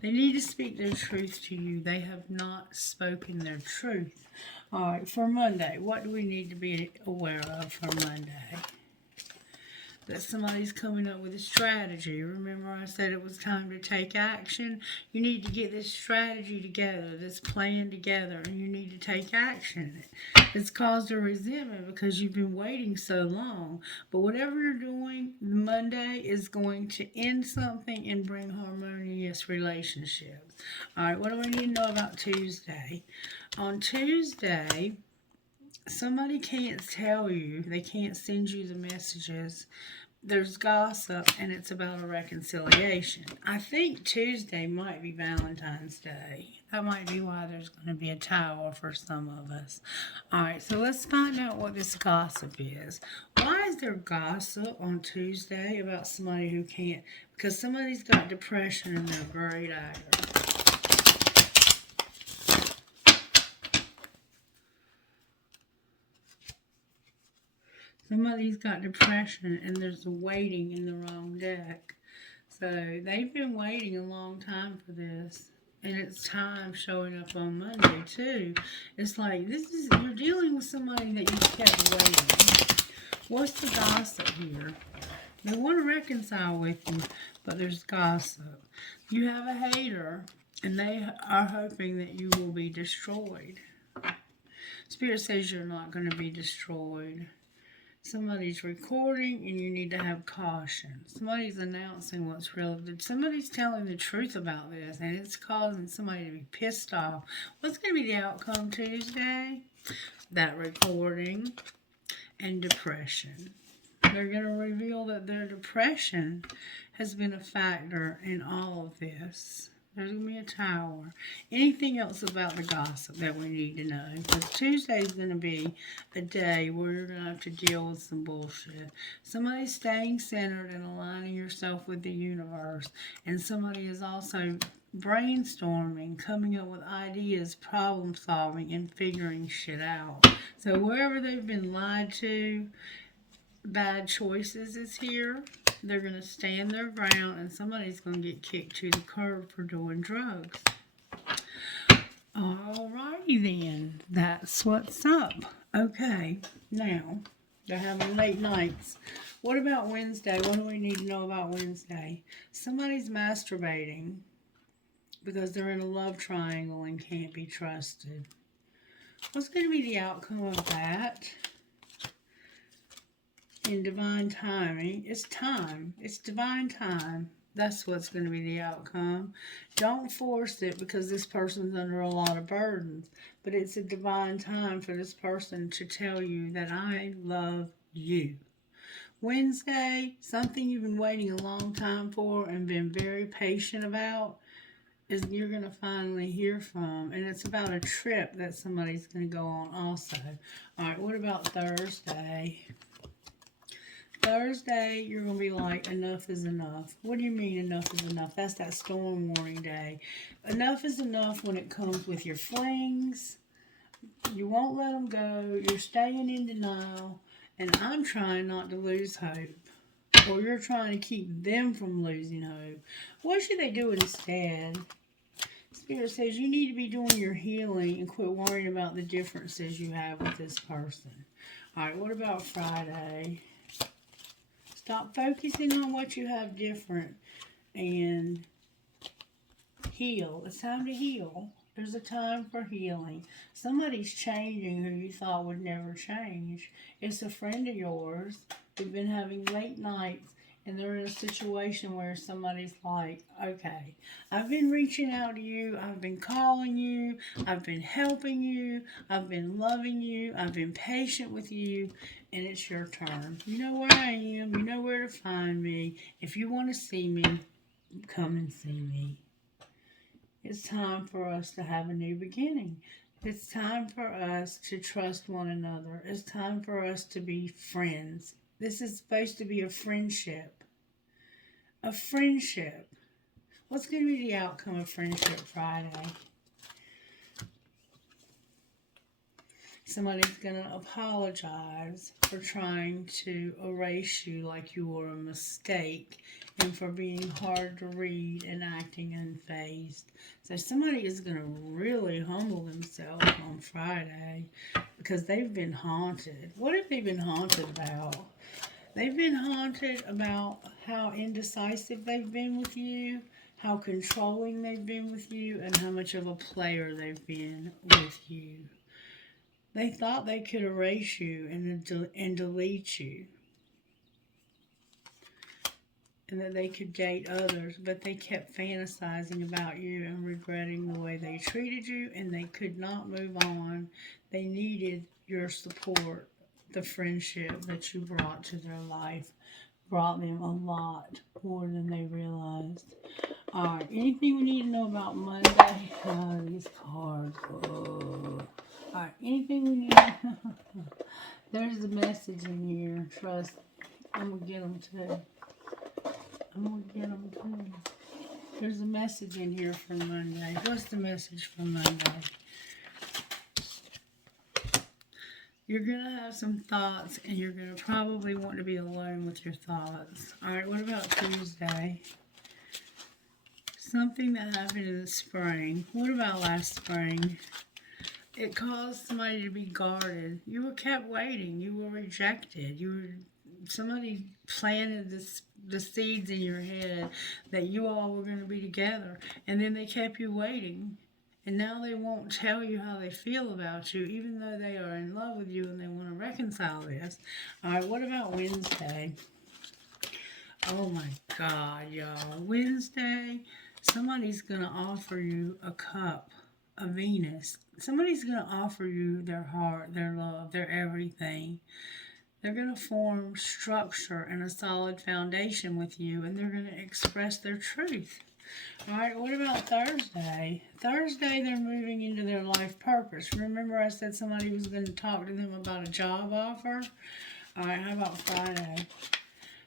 They need to speak their truth to you. They have not spoken their truth. All right, for Monday, what do we need to be aware of for Monday? That somebody's coming up with a strategy. Remember I said it was time to take action? You need to get this strategy together, this plan together, and you need to take action. It's caused a resentment because you've been waiting so long. But whatever you're doing, Monday is going to end something and bring harmonious relationships. All right, what do we need to know about Tuesday? On Tuesday, somebody can't tell you, they can't send you the messages. There's gossip, and it's about a reconciliation. I think Tuesday might be Valentine's Day. That might be why there's going to be a tower for some of us. All right, so let's find out what this gossip is. Why is there gossip on Tuesday about somebody who can't? Because somebody's got depression and they're great actor. Somebody's got depression and there's a waiting in the wrong deck. So they've been waiting a long time for this. And it's time showing up on Monday too. It's like you're dealing with somebody that you kept waiting. What's the gossip here? They want to reconcile with you, but there's gossip. You have a hater and they are hoping that you will be destroyed. Spirit says you're not going to be destroyed. Somebody's recording and you need to have caution. Somebody's announcing what's real. Somebody's telling the truth about this and it's causing somebody to be pissed off. What's going to be the outcome Tuesday? That recording and depression. They're going to reveal that their depression has been a factor in all of this. There's going to be a tower. Anything else about the gossip that we need to know? Because Tuesday is going to be a day where you're going to have to deal with some bullshit. Somebody's staying centered and aligning yourself with the universe. And somebody is also brainstorming, coming up with ideas, problem solving, and figuring shit out. So wherever they've been lied to, bad choices is here. They're going to stand their ground and somebody's going to get kicked to the curb for doing drugs. Alrighty then. That's what's up. Okay. Now, they're having late nights. What about Wednesday? What do we need to know about Wednesday? Somebody's masturbating because they're in a love triangle and can't be trusted. What's going to be the outcome of that? In divine timing, it's time. It's divine time. That's what's going to be the outcome. Don't force it because this person's under a lot of burdens. But it's a divine time for this person to tell you that I love you. Wednesday, something you've been waiting a long time for and been very patient about, is you're going to finally hear from. And it's about a trip that somebody's going to go on also. All right, what about Thursday? Thursday, you're going to be like, enough is enough. What do you mean enough is enough? That's that storm warning day. Enough is enough when it comes with your flings. You won't let them go. You're staying in denial. And I'm trying not to lose hope. Or you're trying to keep them from losing hope. What should they do instead? Spirit says you need to be doing your healing and quit worrying about the differences you have with this person. All right, what about Friday? Stop focusing on what you have different and heal. It's time to heal. There's a time for healing. Somebody's changing who you thought would never change. It's a friend of yours who've been having late nights, and they're in a situation where somebody's like, okay, I've been reaching out to you, I've been calling you, I've been helping you, I've been loving you, I've been patient with you, and it's your turn. You know where I am, you know where to find me. If you want to see me, come and see me. It's time for us to have a new beginning. It's time for us to trust one another. It's time for us to be friends. This is supposed to be a friendship. A friendship. What's going to be the outcome of Friendship Friday? Somebody's going to apologize for trying to erase you like you were a mistake and for being hard to read and acting unfazed. So somebody is going to really humble themselves on Friday because they've been haunted. What have they been haunted about? They've been haunted about how indecisive they've been with you, how controlling they've been with you, and how much of a player they've been with you. They thought they could erase you and delete you, and that they could date others, but they kept fantasizing about you and regretting the way they treated you, and they could not move on. They needed your support. The friendship that you brought to their life brought them a lot more than they realized. Alright, anything we need to know about Monday? Oh, these cards. Oh. Alright, anything we need to know? There's a message in here. Trust me. I'm going to get them too. I'm going to get them too. There's a message in here for Monday. What's the message for Monday? You're going to have some thoughts, and you're going to probably want to be alone with your thoughts. Alright, what about Tuesday? Something that happened in the spring. What about last spring? It caused somebody to be guarded. You were kept waiting. You were rejected. Somebody planted the seeds in your head that you all were going to be together. And then they kept you waiting. And now they won't tell you how they feel about you, even though they are in love with you and they want to reconcile this. All right, what about Wednesday? Oh my God, y'all. Wednesday, somebody's going to offer you a cup of Venus. Somebody's going to offer you their heart, their love, their everything. They're going to form structure and a solid foundation with you, and they're going to express their truth. All right, what about Thursday? Thursday, they're moving into their life purpose. Remember I said somebody was going to talk to them about a job offer? All right, how about Friday?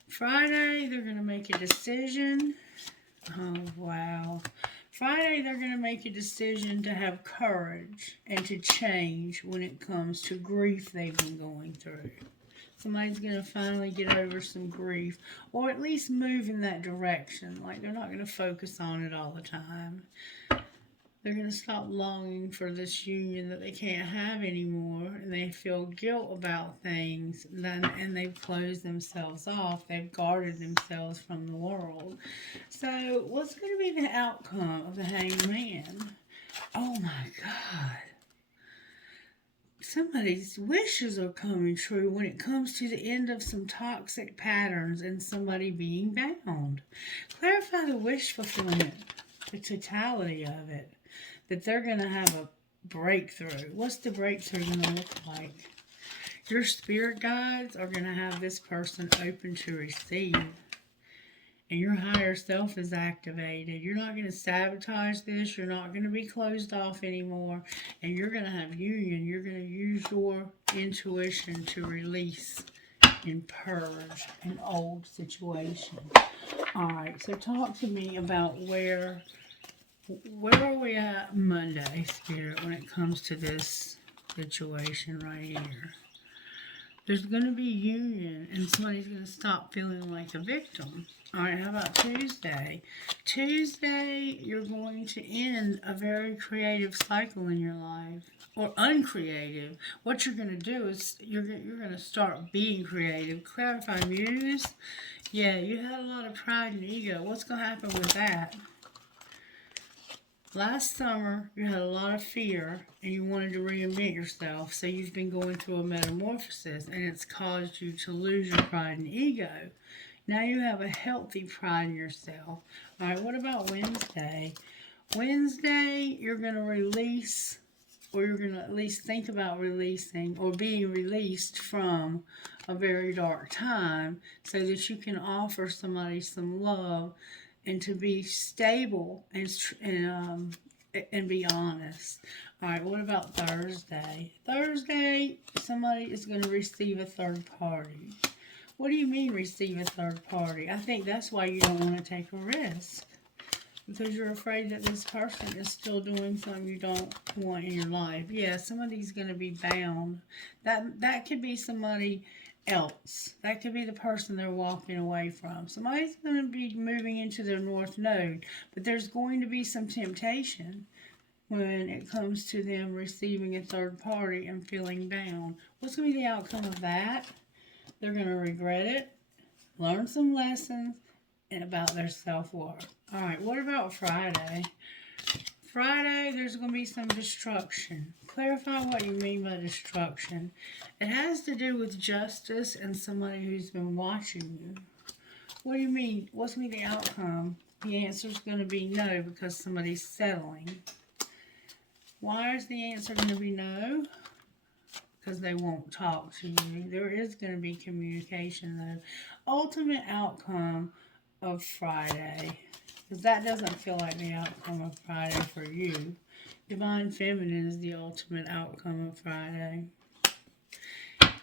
Friday, they're going to make a decision. Oh, wow. Friday, they're going to make a decision to have courage and to change when it comes to grief they've been going through. Somebody's going to finally get over some grief, or at least move in that direction. Like, they're not going to focus on it all the time. They're going to stop longing for this union that they can't have anymore, and they feel guilt about things, and they've closed themselves off. They've guarded themselves from the world. So, what's going to be the outcome of the Hanged Man? Oh my God. Somebody's wishes are coming true when it comes to the end of some toxic patterns and somebody being bound. Clarify the wish fulfillment, the totality of it, that they're going to have a breakthrough. What's the breakthrough going to look like? Your spirit guides are going to have this person open to receive. And your higher self is activated. You're not going to sabotage this. You're not going to be closed off anymore. And you're going to have union. You're going to use your intuition to release and purge an old situation. All right, so talk to me about where are we at Monday, Spirit, when it comes to this situation right here? There's going to be union, and somebody's going to stop feeling like a victim. All right, how about Tuesday? Tuesday, you're going to end a very creative cycle in your life, or uncreative. What you're going to do is you're going to start being creative. Clarify muse. Yeah, you had a lot of pride and ego. What's going to happen with that? Last summer, you had a lot of fear and you wanted to reinvent yourself, so you've been going through a metamorphosis and it's caused you to lose your pride and ego. Now you have a healthy pride in yourself. All right, what about Wednesday? Wednesday, you're going to release, or you're going to at least think about releasing or being released from a very dark time so that you can offer somebody some love and to be stable and be honest. All right, what about Thursday? Thursday, somebody is going to receive a third party. What do you mean receive a third party? I think that's why you don't want to take a risk. Because you're afraid that this person is still doing something you don't want in your life. Yeah, somebody's going to be bound. That could be somebody else. That could be the person they're walking away from. Somebody's going to be moving into their north node. But there's going to be some temptation when it comes to them receiving a third party and feeling bound. What's going to be the outcome of that? They're going to regret it, learn some lessons, and about their self-worth. All right, what about Friday? Friday, there's going to be some destruction. Clarify what you mean by destruction. It has to do with justice and somebody who's been watching you. What do you mean? What's going to be the outcome? The answer is going to be no because somebody's settling. Why is the answer going to be no? Because they won't talk to you. There is going to be communication, though. Ultimate outcome of Friday, because that doesn't feel like the outcome of Friday for you. Divine Feminine is the ultimate outcome of Friday.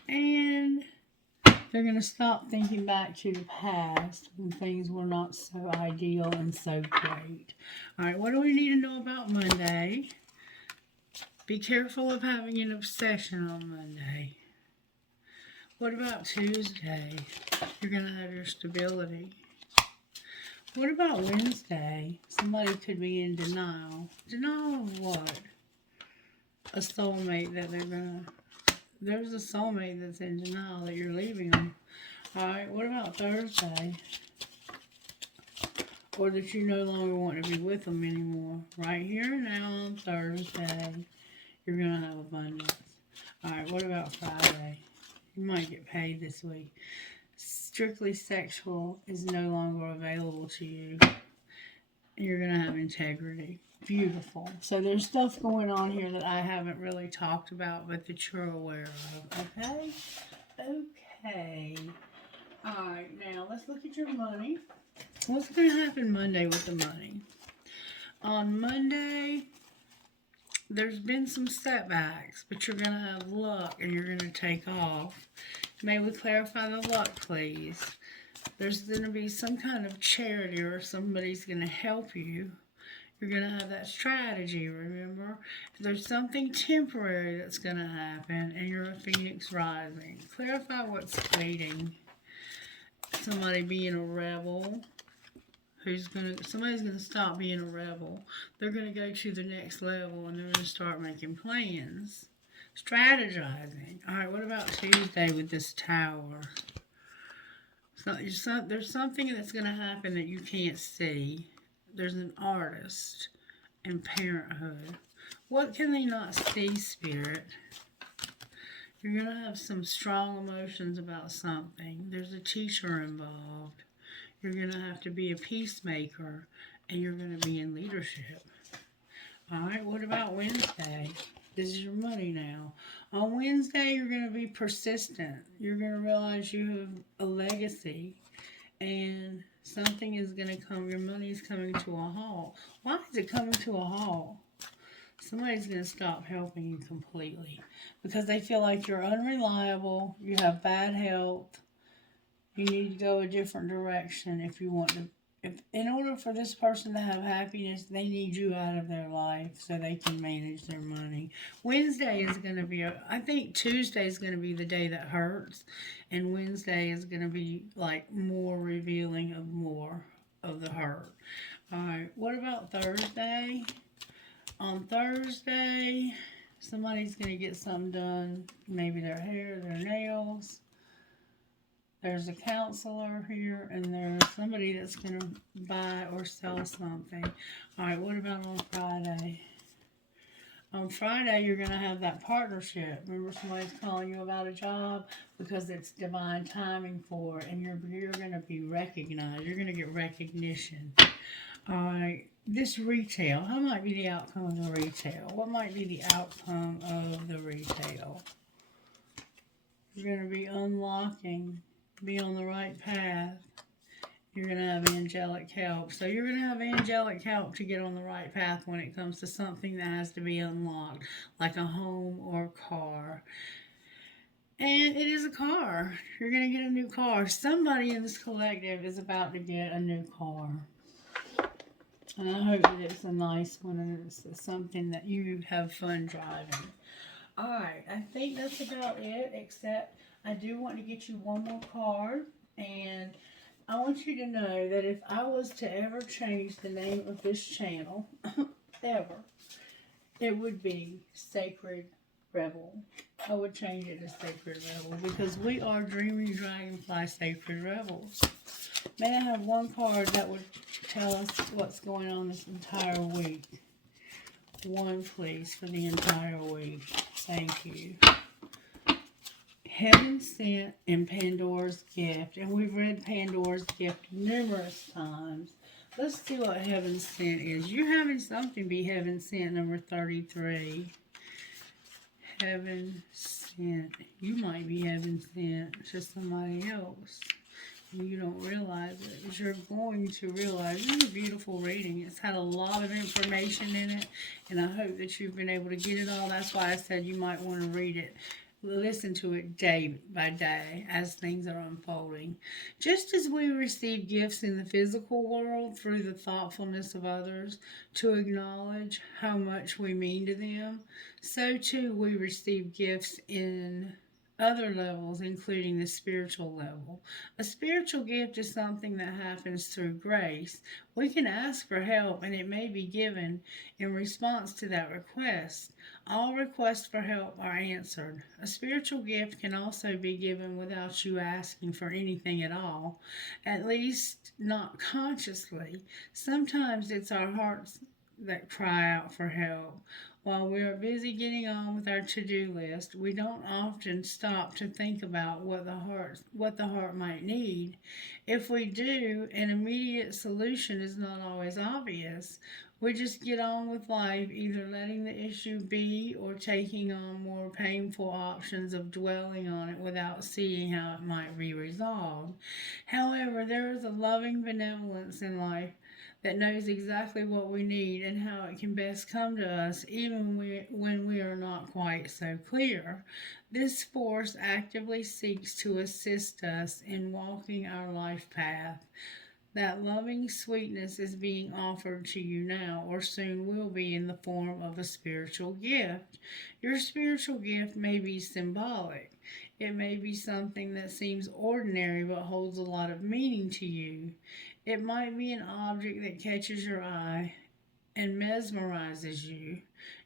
And they're going to stop thinking back to the past when things were not so ideal and so great. All right, what do we need to know about Monday? Be careful of having an obsession on Monday. What about Tuesday? You're going to have your stability. What about Wednesday? Somebody could be in denial. Denial of what? A soulmate that there's a soulmate that's in denial that you're leaving them. Alright, what about Thursday? Or that you no longer want to be with them anymore. Right here and now on Thursday, you're going to have abundance. Alright, what about Friday? You might get paid this week. Strictly sexual is no longer available to you. You're going to have integrity. Beautiful. So there's stuff going on here that I haven't really talked about, but that you're aware of. Okay? Okay. Alright, now let's look at your money. What's going to happen Monday with the money? On Monday, there's been some setbacks, but you're going to have luck and you're going to take off. May we clarify the luck, please? There's going to be some kind of charity or somebody's going to help you. You're going to have that strategy, remember? There's something temporary that's going to happen, and you're a phoenix rising. Clarify what's fleeting. Somebody being a rebel. Somebody's going to stop being a rebel. They're going to go to the next level, and they're going to start making plans. Strategizing. Alright, what about Tuesday with this tower? There's something that's going to happen that you can't see. There's an artist and parenthood. What can they not see, Spirit? You're going to have some strong emotions about something. There's a teacher involved. You're going to have to be a peacemaker, and you're going to be in leadership. Alright, what about Wednesday? This is your money now. On Wednesday, you're going to be persistent. You're going to realize you have a legacy, and something is going to come. Your money is coming to a halt. Why is it coming to a halt? Somebody's going to stop helping you completely because they feel like you're unreliable, you have bad health, you need to go a different direction if you want to in order for this person to have happiness, they need you out of their life so they can manage their money. Wednesday is going to be, I think Tuesday is going to be the day that hurts, and Wednesday is going to be like more revealing of more of the hurt. All right, what about Thursday? On Thursday, somebody's going to get something done, maybe their hair, their nails. There's a counselor here, and there's somebody that's going to buy or sell something. All right, what about on Friday? On Friday, you're going to have that partnership. Remember, somebody's calling you about a job because it's divine timing for it, and you're going to be recognized. You're going to get recognition. All right, this retail. How might be the outcome of the retail? What might be the outcome of the retail? You're going to be unlocking, be on the right path. You're going to have angelic help. So you're going to have angelic help to get on the right path when it comes to something that has to be unlocked, like a home or a car. And it is a car. You're going to get a new car. Somebody in this collective is about to get a new car. And I hope that it's a nice one and it's something that you have fun driving. Alright, I think that's about it, except I do want to get you one more card, and I want you to know that if I was to ever change the name of this channel, ever, it would be Sacred Rebel. I would change it to Sacred Rebel because we are Dreaming Dragonfly Sacred Rebels. May I have one card that would tell us what's going on this entire week? One, please, for the entire week. Thank you. Heaven Sent and Pandora's Gift. And we've read Pandora's Gift numerous times. Let's see what Heaven Sent is. You're having something be Heaven Sent, number 33. Heaven Sent. You might be Heaven Sent to somebody else. You don't realize it, but you're going to realize. This is a beautiful reading. It's had a lot of information in it, and I hope that you've been able to get it all. That's why I said you might want to read it. Listen to it day by day as things are unfolding. Just as we receive gifts in the physical world through the thoughtfulness of others to acknowledge how much we mean to them, so too we receive gifts in other levels, including the spiritual level. A spiritual gift is something that happens through grace. We can ask for help and it may be given in response to that request. All requests for help are answered. A spiritual gift can also be given without you asking for anything at all, at least not consciously. Sometimes it's our hearts that cry out for help. While we are busy getting on with our to-do list, we don't often stop to think about what the heart might need. If we do, an immediate solution is not always obvious. We just get on with life, either letting the issue be or taking on more painful options of dwelling on it without seeing how it might be resolved. However, there is a loving benevolence in life that knows exactly what we need and how it can best come to us, even when we are not quite so clear. This force actively seeks to assist us in walking our life path. That loving sweetness is being offered to you now, or soon will be, in the form of a spiritual gift. Your spiritual gift may be symbolic. It may be something that seems ordinary but holds a lot of meaning to you. It might be an object that catches your eye and mesmerizes you.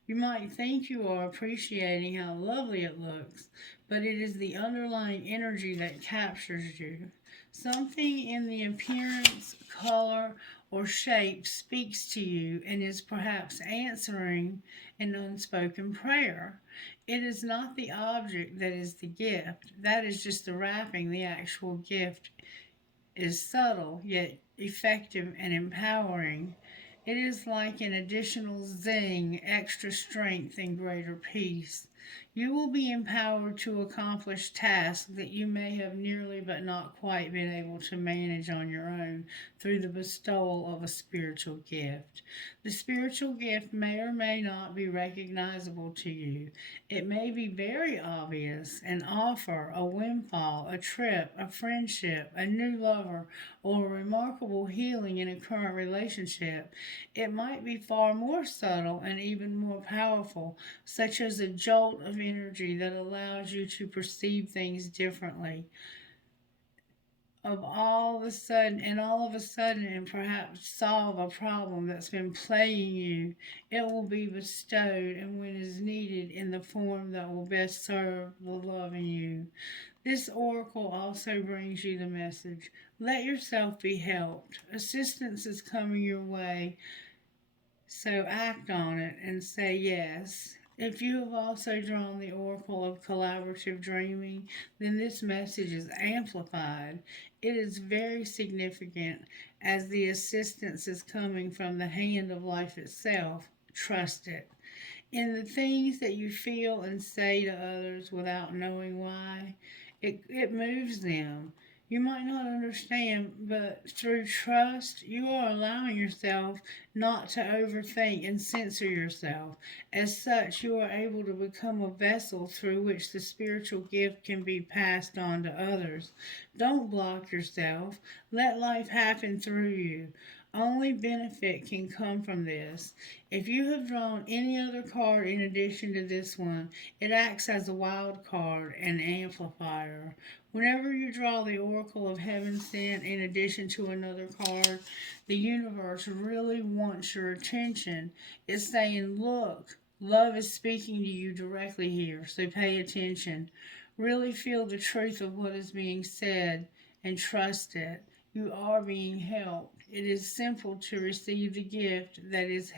You might think you are appreciating how lovely it looks, but it is the underlying energy that captures you. Something in the appearance, color, or shape speaks to you and is perhaps answering an unspoken prayer. It is not the object that is the gift. That is just the wrapping. The actual gift is subtle, yet effective and empowering. It is like an additional zing, extra strength, and greater peace. You will be empowered to accomplish tasks that you may have nearly but not quite been able to manage on your own through the bestowal of a spiritual gift. The spiritual gift may or may not be recognizable to you. It may be very obvious, an offer, a windfall, a trip, a friendship, a new lover, or a remarkable healing in a current relationship. It might be far more subtle and even more powerful, such as a jolt of energy that allows you to perceive things differently. All of a sudden, and perhaps solve a problem that's been plaguing you, it will be bestowed and when is needed in the form that will best serve the love in you. This oracle also brings you the message: let yourself be helped. Assistance is coming your way, so act on it and say yes. If you have also drawn the oracle of collaborative dreaming, then this message is amplified. It is very significant as the assistance is coming from the hand of life itself. Trust it. In the things that you feel and say to others without knowing why, it moves them. You might not understand, but through trust, you are allowing yourself not to overthink and censor yourself. As such, you are able to become a vessel through which the spiritual gift can be passed on to others. Don't block yourself. Let life happen through you. Only benefit can come from this. If you have drawn any other card in addition to this one, it acts as a wild card and amplifier. Whenever you draw the Oracle of Heaven Sent in addition to another card, the universe really wants your attention. It's saying, look, love is speaking to you directly here, so pay attention. Really feel the truth of what is being said and trust it. You are being helped. It is simple to receive the gift that is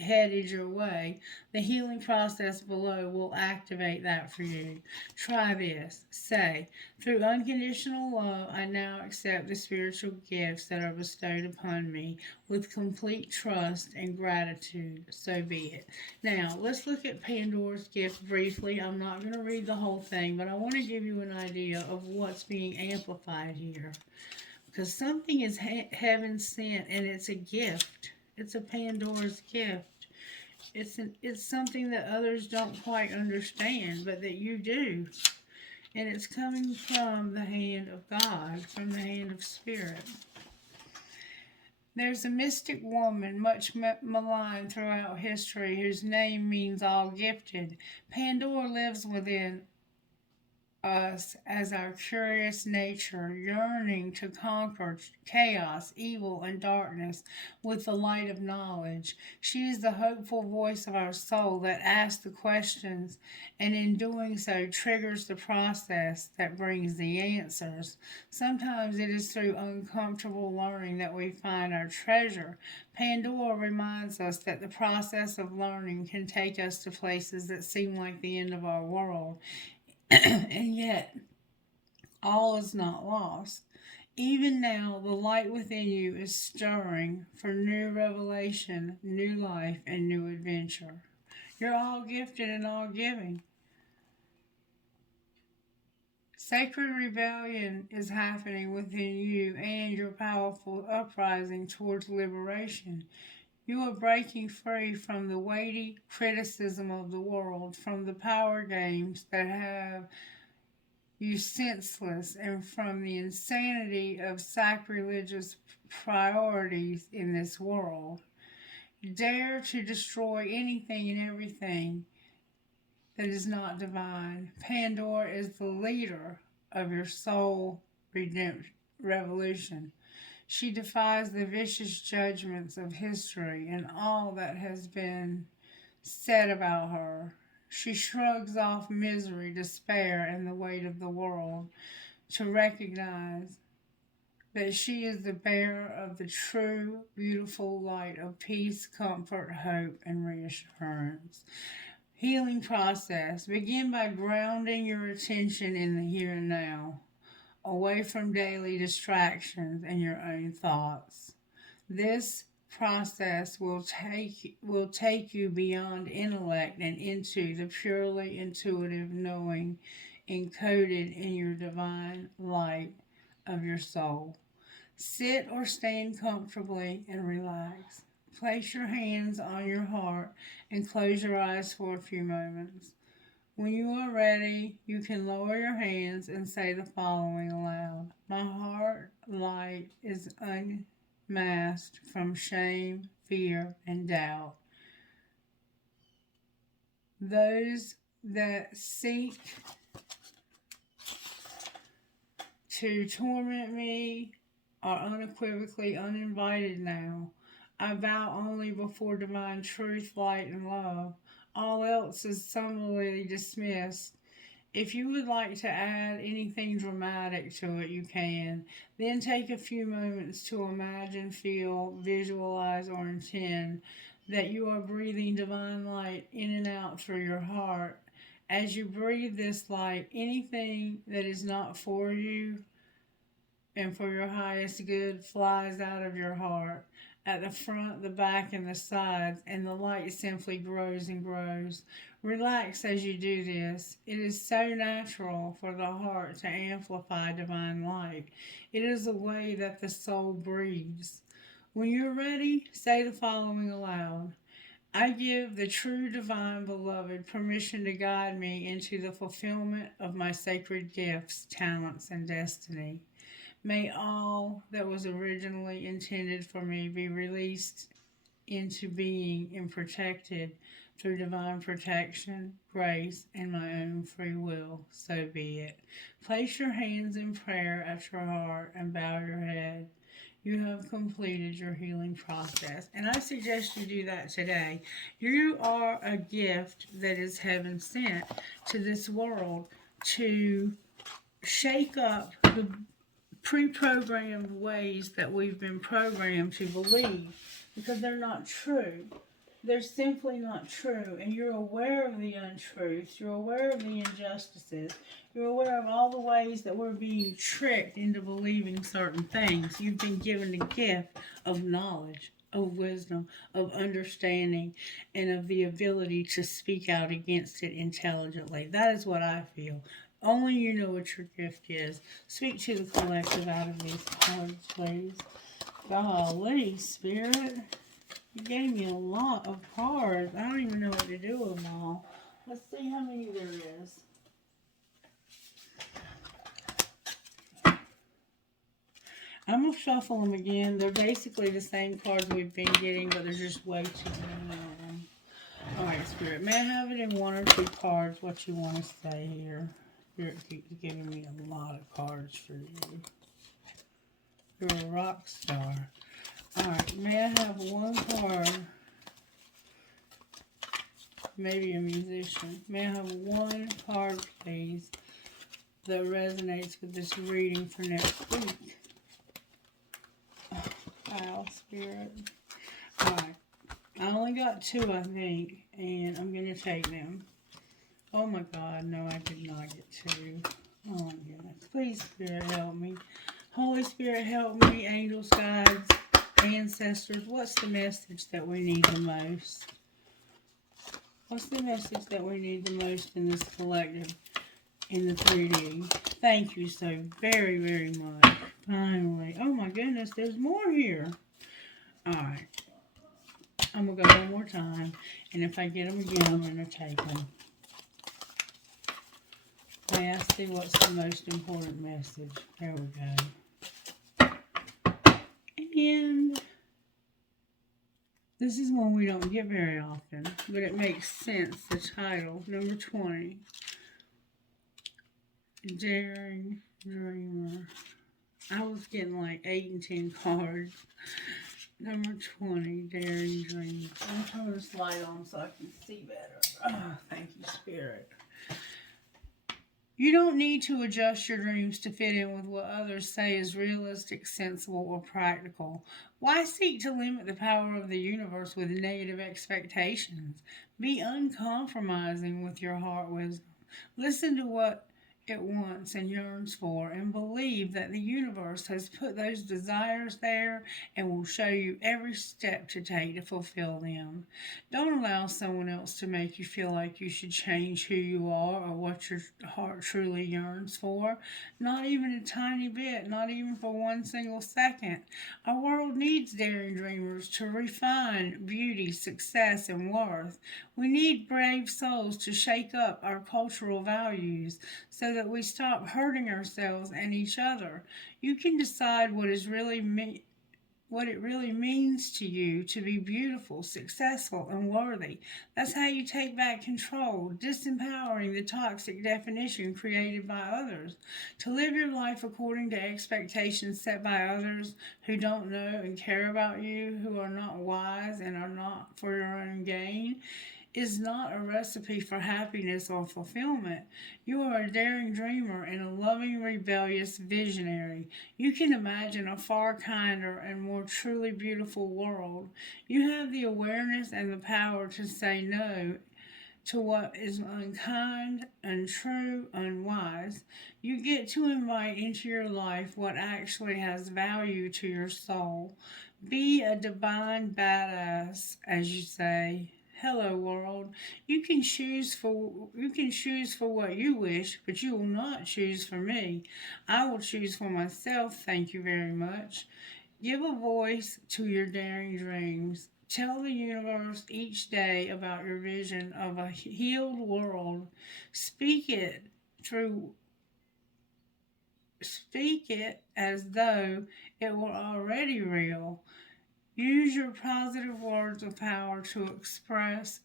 headed your way. The healing process below will activate that for you. Try this. Say, through unconditional love, I now accept the spiritual gifts that are bestowed upon me with complete trust and gratitude. So be it. Now, let's look at Pandora's gift briefly. I'm not going to read the whole thing, but I want to give you an idea of what's being amplified here. Because something is heaven sent and it's a gift. It's a Pandora's gift. It's something that others don't quite understand, but that you do. And it's coming from the hand of God, from the hand of Spirit. There's a mystic woman, much maligned throughout history, whose name means all gifted. Pandora lives within us as our curious nature, yearning to conquer chaos, evil, and darkness with the light of knowledge. She is the hopeful voice of our soul that asks the questions and in doing so triggers the process that brings the answers. Sometimes it is through uncomfortable learning that we find our treasure. Pandora reminds us that the process of learning can take us to places that seem like the end of our world. And yet, all is not lost. Even now, the light within you is stirring for new revelation, new life, and new adventure. You're all gifted and all giving. Sacred rebellion is happening within you and your powerful uprising towards liberation. You are breaking free from the weighty criticism of the world, from the power games that have you senseless, and from the insanity of sacrilegious priorities in this world. Dare to destroy anything and everything that is not divine. Pandora is the leader of your soul redemption revolution. She defies the vicious judgments of history and all that has been said about her. She shrugs off misery, despair, and the weight of the world to recognize that she is the bearer of the true, beautiful light of peace, comfort, hope, and reassurance. Healing process. Begin by grounding your attention in the here and now, away from daily distractions and your own thoughts. This process will take you beyond intellect and into the purely intuitive knowing encoded in your divine light of your soul. Sit or stand comfortably and relax. Place your hands on your heart and close your eyes for a few moments. When you are ready, you can lower your hands and say the following aloud. My heart light is unmasked from shame, fear, and doubt. Those that seek to torment me are unequivocally uninvited now. I vow only before divine truth, light, and love. All else is summarily dismissed. If you would like to add anything dramatic to it, you can. Then take a few moments to imagine, feel, visualize, or intend that you are breathing divine light in and out through your heart. As you breathe this light, anything that is not for you and for your highest good flies out of your heart at the front, the back, and the sides, and the light simply grows and grows. Relax as you do this. It is so natural for the heart to amplify divine light. It is a way that the soul breathes. When you're ready, say the following aloud. I give the true divine beloved permission to guide me into the fulfillment of my sacred gifts, talents, and destiny. May all that was originally intended for me be released into being and protected through divine protection, grace, and my own free will. So be it. Place your hands in prayer at your heart and bow your head. You have completed your healing process. And I suggest you do that today. You are a gift that is heaven sent to this world to shake up the pre-programmed ways that we've been programmed to believe, because they're not true. They're simply not true. And you're aware of the untruths. You're aware of the injustices. You're aware of all the ways that we're being tricked into believing certain things. You've been given the gift of knowledge, of wisdom, of understanding, and of the ability to speak out against it intelligently. That is what I feel. Only you know what your gift is. Speak to the collective out of these cards, please. Golly, Spirit. You gave me a lot of cards. I don't even know what to do with them all. Let's see how many there is. I'm going to shuffle them again. They're basically the same cards we've been getting, but there's just way too many of them. Alright, Spirit. May I have it in one or two cards, what you want to say here? Spirit keeps giving me a lot of cards for you. You're a rock star. Alright, may I have one card? Maybe a musician. May I have one card, please, that resonates with this reading for next week? Wow, Spirit. Alright. I only got two, I think, and I'm going to take them. Oh my God, no, I did not get two. Oh my goodness. Please, Spirit, help me. Holy Spirit, help me. Angels, guides, ancestors. What's the message that we need the most? What's the message that we need the most in this collective, in the 3D? Thank you so very, very much. Finally. Oh my goodness, there's more here. Alright. I'm going to go one more time. And if I get them again, I'm going to take them. May I see what's the most important message? There we go. And this is one we don't get very often, but it makes sense. The title, number 20. Daring Dreamer. I was getting like 8 and 10 cards. Number 20, Daring Dreamer. I'm turning this light on so I can see better. Oh, thank you, Spirit. You don't need to adjust your dreams to fit in with what others say is realistic, sensible, or practical. Why seek to limit the power of the universe with negative expectations? Be uncompromising with your heart wisdom. Listen to what it wants and yearns for, and believe that the universe has put those desires there and will show you every step to take to fulfill them. Don't allow someone else to make you feel like you should change who you are or what your heart truly yearns for. Not even a tiny bit, not even for one single second. Our world needs daring dreamers to refine beauty, success, and worth. We need brave souls to shake up our cultural values so that we stop hurting ourselves and each other. You can decide what it really means to you to be beautiful, successful, and worthy. That's how you take back control, disempowering the toxic definition created by others. To live your life according to expectations set by others who don't know and care about you, who are not wise and are not for your own gain, is not a recipe for happiness or fulfillment. You are a daring dreamer and a loving, rebellious visionary. You can imagine a far kinder and more truly beautiful world. You have the awareness and the power to say no to what is unkind, untrue, unwise. You get to invite into your life what actually has value to your soul. Be a divine badass, as you say. Hello world. You can choose for what you wish, but you will not choose for me. I will choose for myself, thank you very much. Give a voice to your daring dreams. Tell the universe each day about your vision of a healed world. Speak it through Speak it as though it were already real. Use your positive words of power to express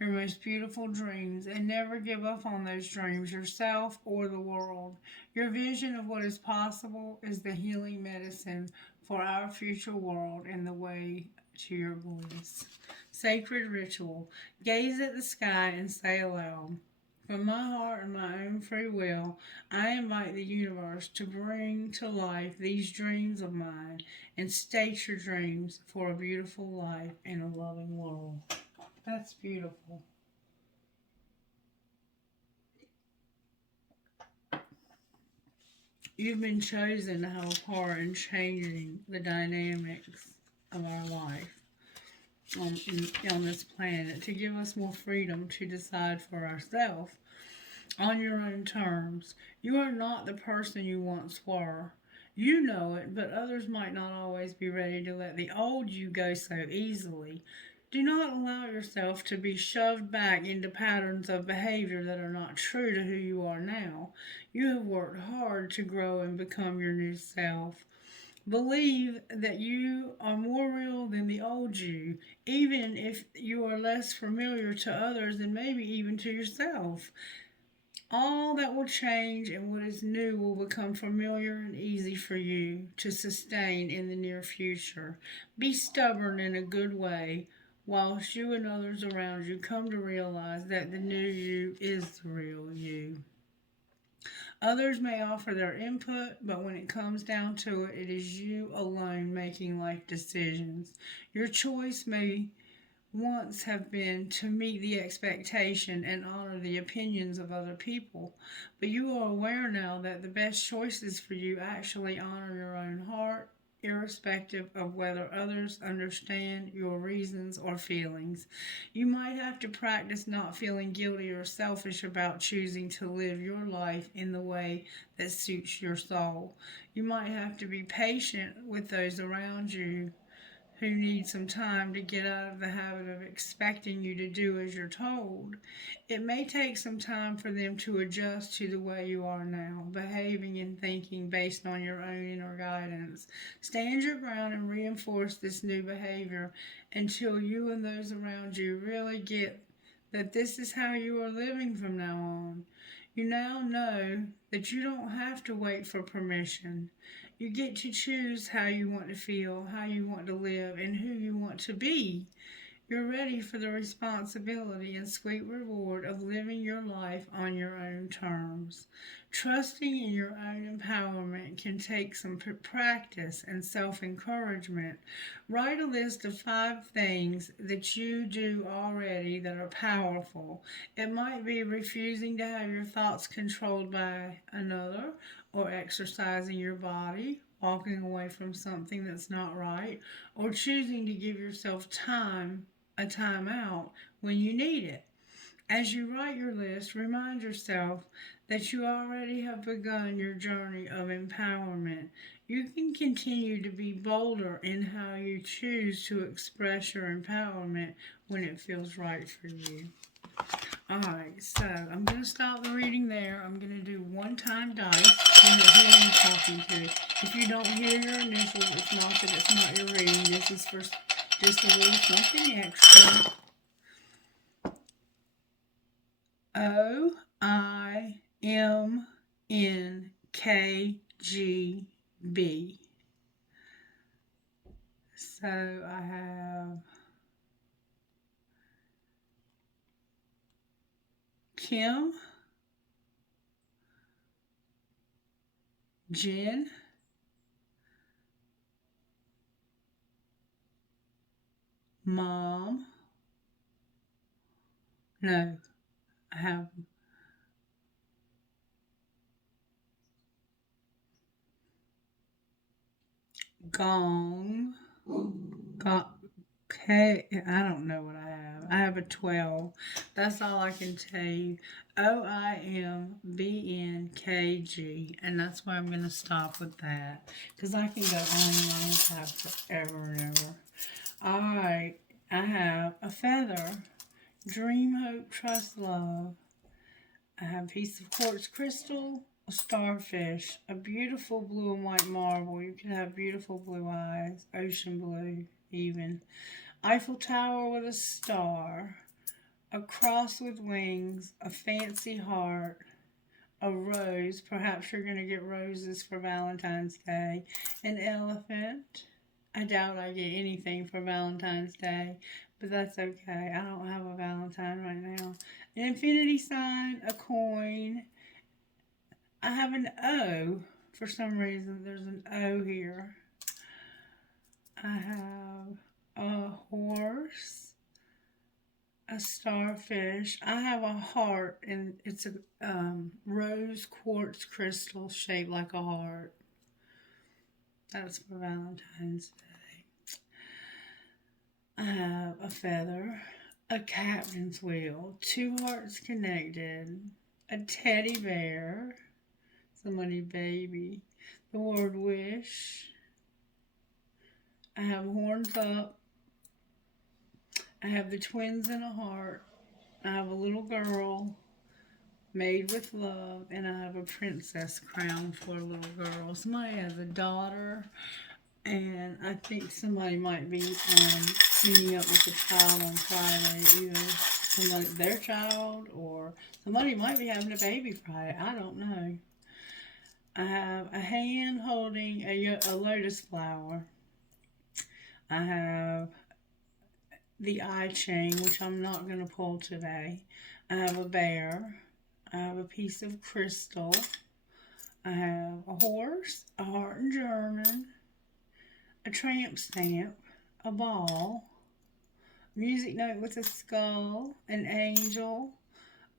your most beautiful dreams and never give up on those dreams, yourself or the world. Your vision of what is possible is the healing medicine for our future world and the way to your bliss. Sacred ritual. Gaze at the sky and say aloud, from my heart and my own free will, I invite the universe to bring to life these dreams of mine and state your dreams for a beautiful life in a loving world. That's beautiful. You've been chosen to have a part in changing the dynamics of our life on this planet, to give us more freedom to decide for ourselves on your own terms. You are not the person you once were. You know it, but others might not always be ready to let the old you go so easily. Do not allow yourself to be shoved back into patterns of behavior that are not true to who you are now. You have worked hard to grow and become your new self. Believe that you are more real than the old you, even if you are less familiar to others and maybe even to yourself. All that will change and what is new will become familiar and easy for you to sustain in the near future. Be stubborn in a good way, whilst you and others around you come to realize that the new you is the real you. Others may offer their input, but when it comes down to it, it is you alone making life decisions. Your choice may once have been to meet the expectation and honor the opinions of other people, but you are aware now that the best choices for you actually honor your own heart, irrespective of whether others understand your reasons or feelings. You might have to practice not feeling guilty or selfish about choosing to live your life in the way that suits your soul. You might have to be patient with those around you who need some time to get out of the habit of expecting you to do as you're told. It may take some time for them to adjust to the way you are now, behaving and thinking based on your own inner guidance. Stand your ground and reinforce this new behavior until you and those around you really get that this is how you are living from now on. You now know that you don't have to wait for permission. You get to choose how you want to feel, how you want to live, and who you want to be. You're ready for the responsibility and sweet reward of living your life on your own terms. Trusting in your own empowerment can take some practice and self encouragement. Write a list of 5 things that you do already that are powerful. It might be refusing to have your thoughts controlled by another, or exercising your body, walking away from something that's not right, or choosing to give yourself a time out when you need it. As you write your list, remind yourself that you already have begun your journey of empowerment. You can continue to be bolder in how you choose to express your empowerment when it feels right for you. Alright, so I'm going to stop the reading there. I'm going to do one-time dice. You know who I'm talking to. If you don't hear your initials, it's not that it's not your reading. This is for just a little something extra. OIMNKGB. So I have Kim, Jen, Mom. No, I have Gong. Got okay, I don't know what I have. I have a 12. That's all I can tell you. OIMBNKG. And that's why I'm going to stop with that. Because I can go on and on with that forever and ever. Alright, I have a feather. Dream, hope, trust, love. I have a piece of quartz crystal, a starfish, a beautiful blue and white marble. You can have beautiful blue eyes, ocean blue even. Eiffel Tower with a star, a cross with wings, a fancy heart, a rose. Perhaps you're going to get roses for Valentine's Day. An elephant. I doubt I get anything for Valentine's Day, but that's okay. I don't have a Valentine right now. An infinity sign, a coin. I have an O. For some reason, there's an O here. I have a horse, a starfish. I have a heart, and it's a rose quartz crystal shaped like a heart. That's for Valentine's Day. I have a feather, a captain's wheel, 2 hearts connected, a teddy bear, somebody baby, the word wish. I have horns up. I have the twins in a heart. I have a little girl made with love, and I have a princess crown for a little girl. Somebody has a daughter, and I think somebody might be meeting up with a child on Friday, either somebody, their child, or somebody might be having a baby Friday. I don't know. I have a hand holding a lotus flower. I have the eye chain, which I'm not going to pull today. I have a bear. I have a piece of crystal. I have a horse, a heart in German, a tramp stamp, a ball, music note with a skull, an angel,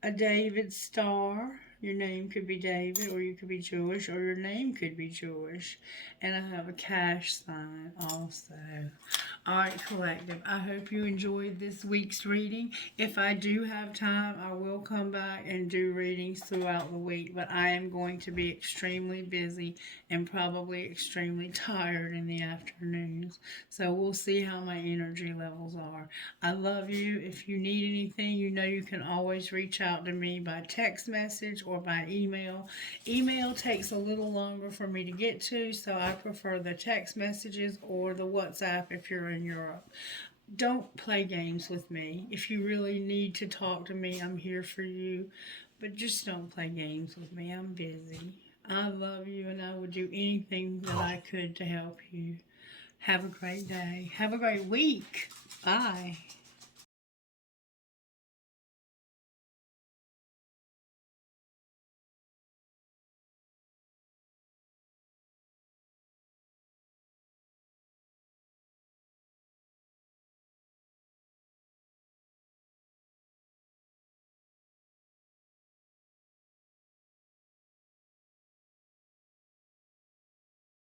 a David star. Your name could be David, or you could be Jewish, or your name could be Jewish. And I have a cash sign also. Alright, collective, I hope you enjoyed this week's reading. If I do have time, I will come back and do readings throughout the week, but I am going to be extremely busy and probably extremely tired in the afternoons. So we'll see how my energy levels are. I love you. If you need anything, you know you can always reach out to me by text message or by email. Email takes a little longer for me to get to, so I prefer the text messages or the WhatsApp if you're in Europe. Don't play games with me. If you really need to talk to me, I'm here for you. But just don't play games with me. I'm busy. I love you, and I would do anything that I could to help you. Have a great day. Have a great week. Bye.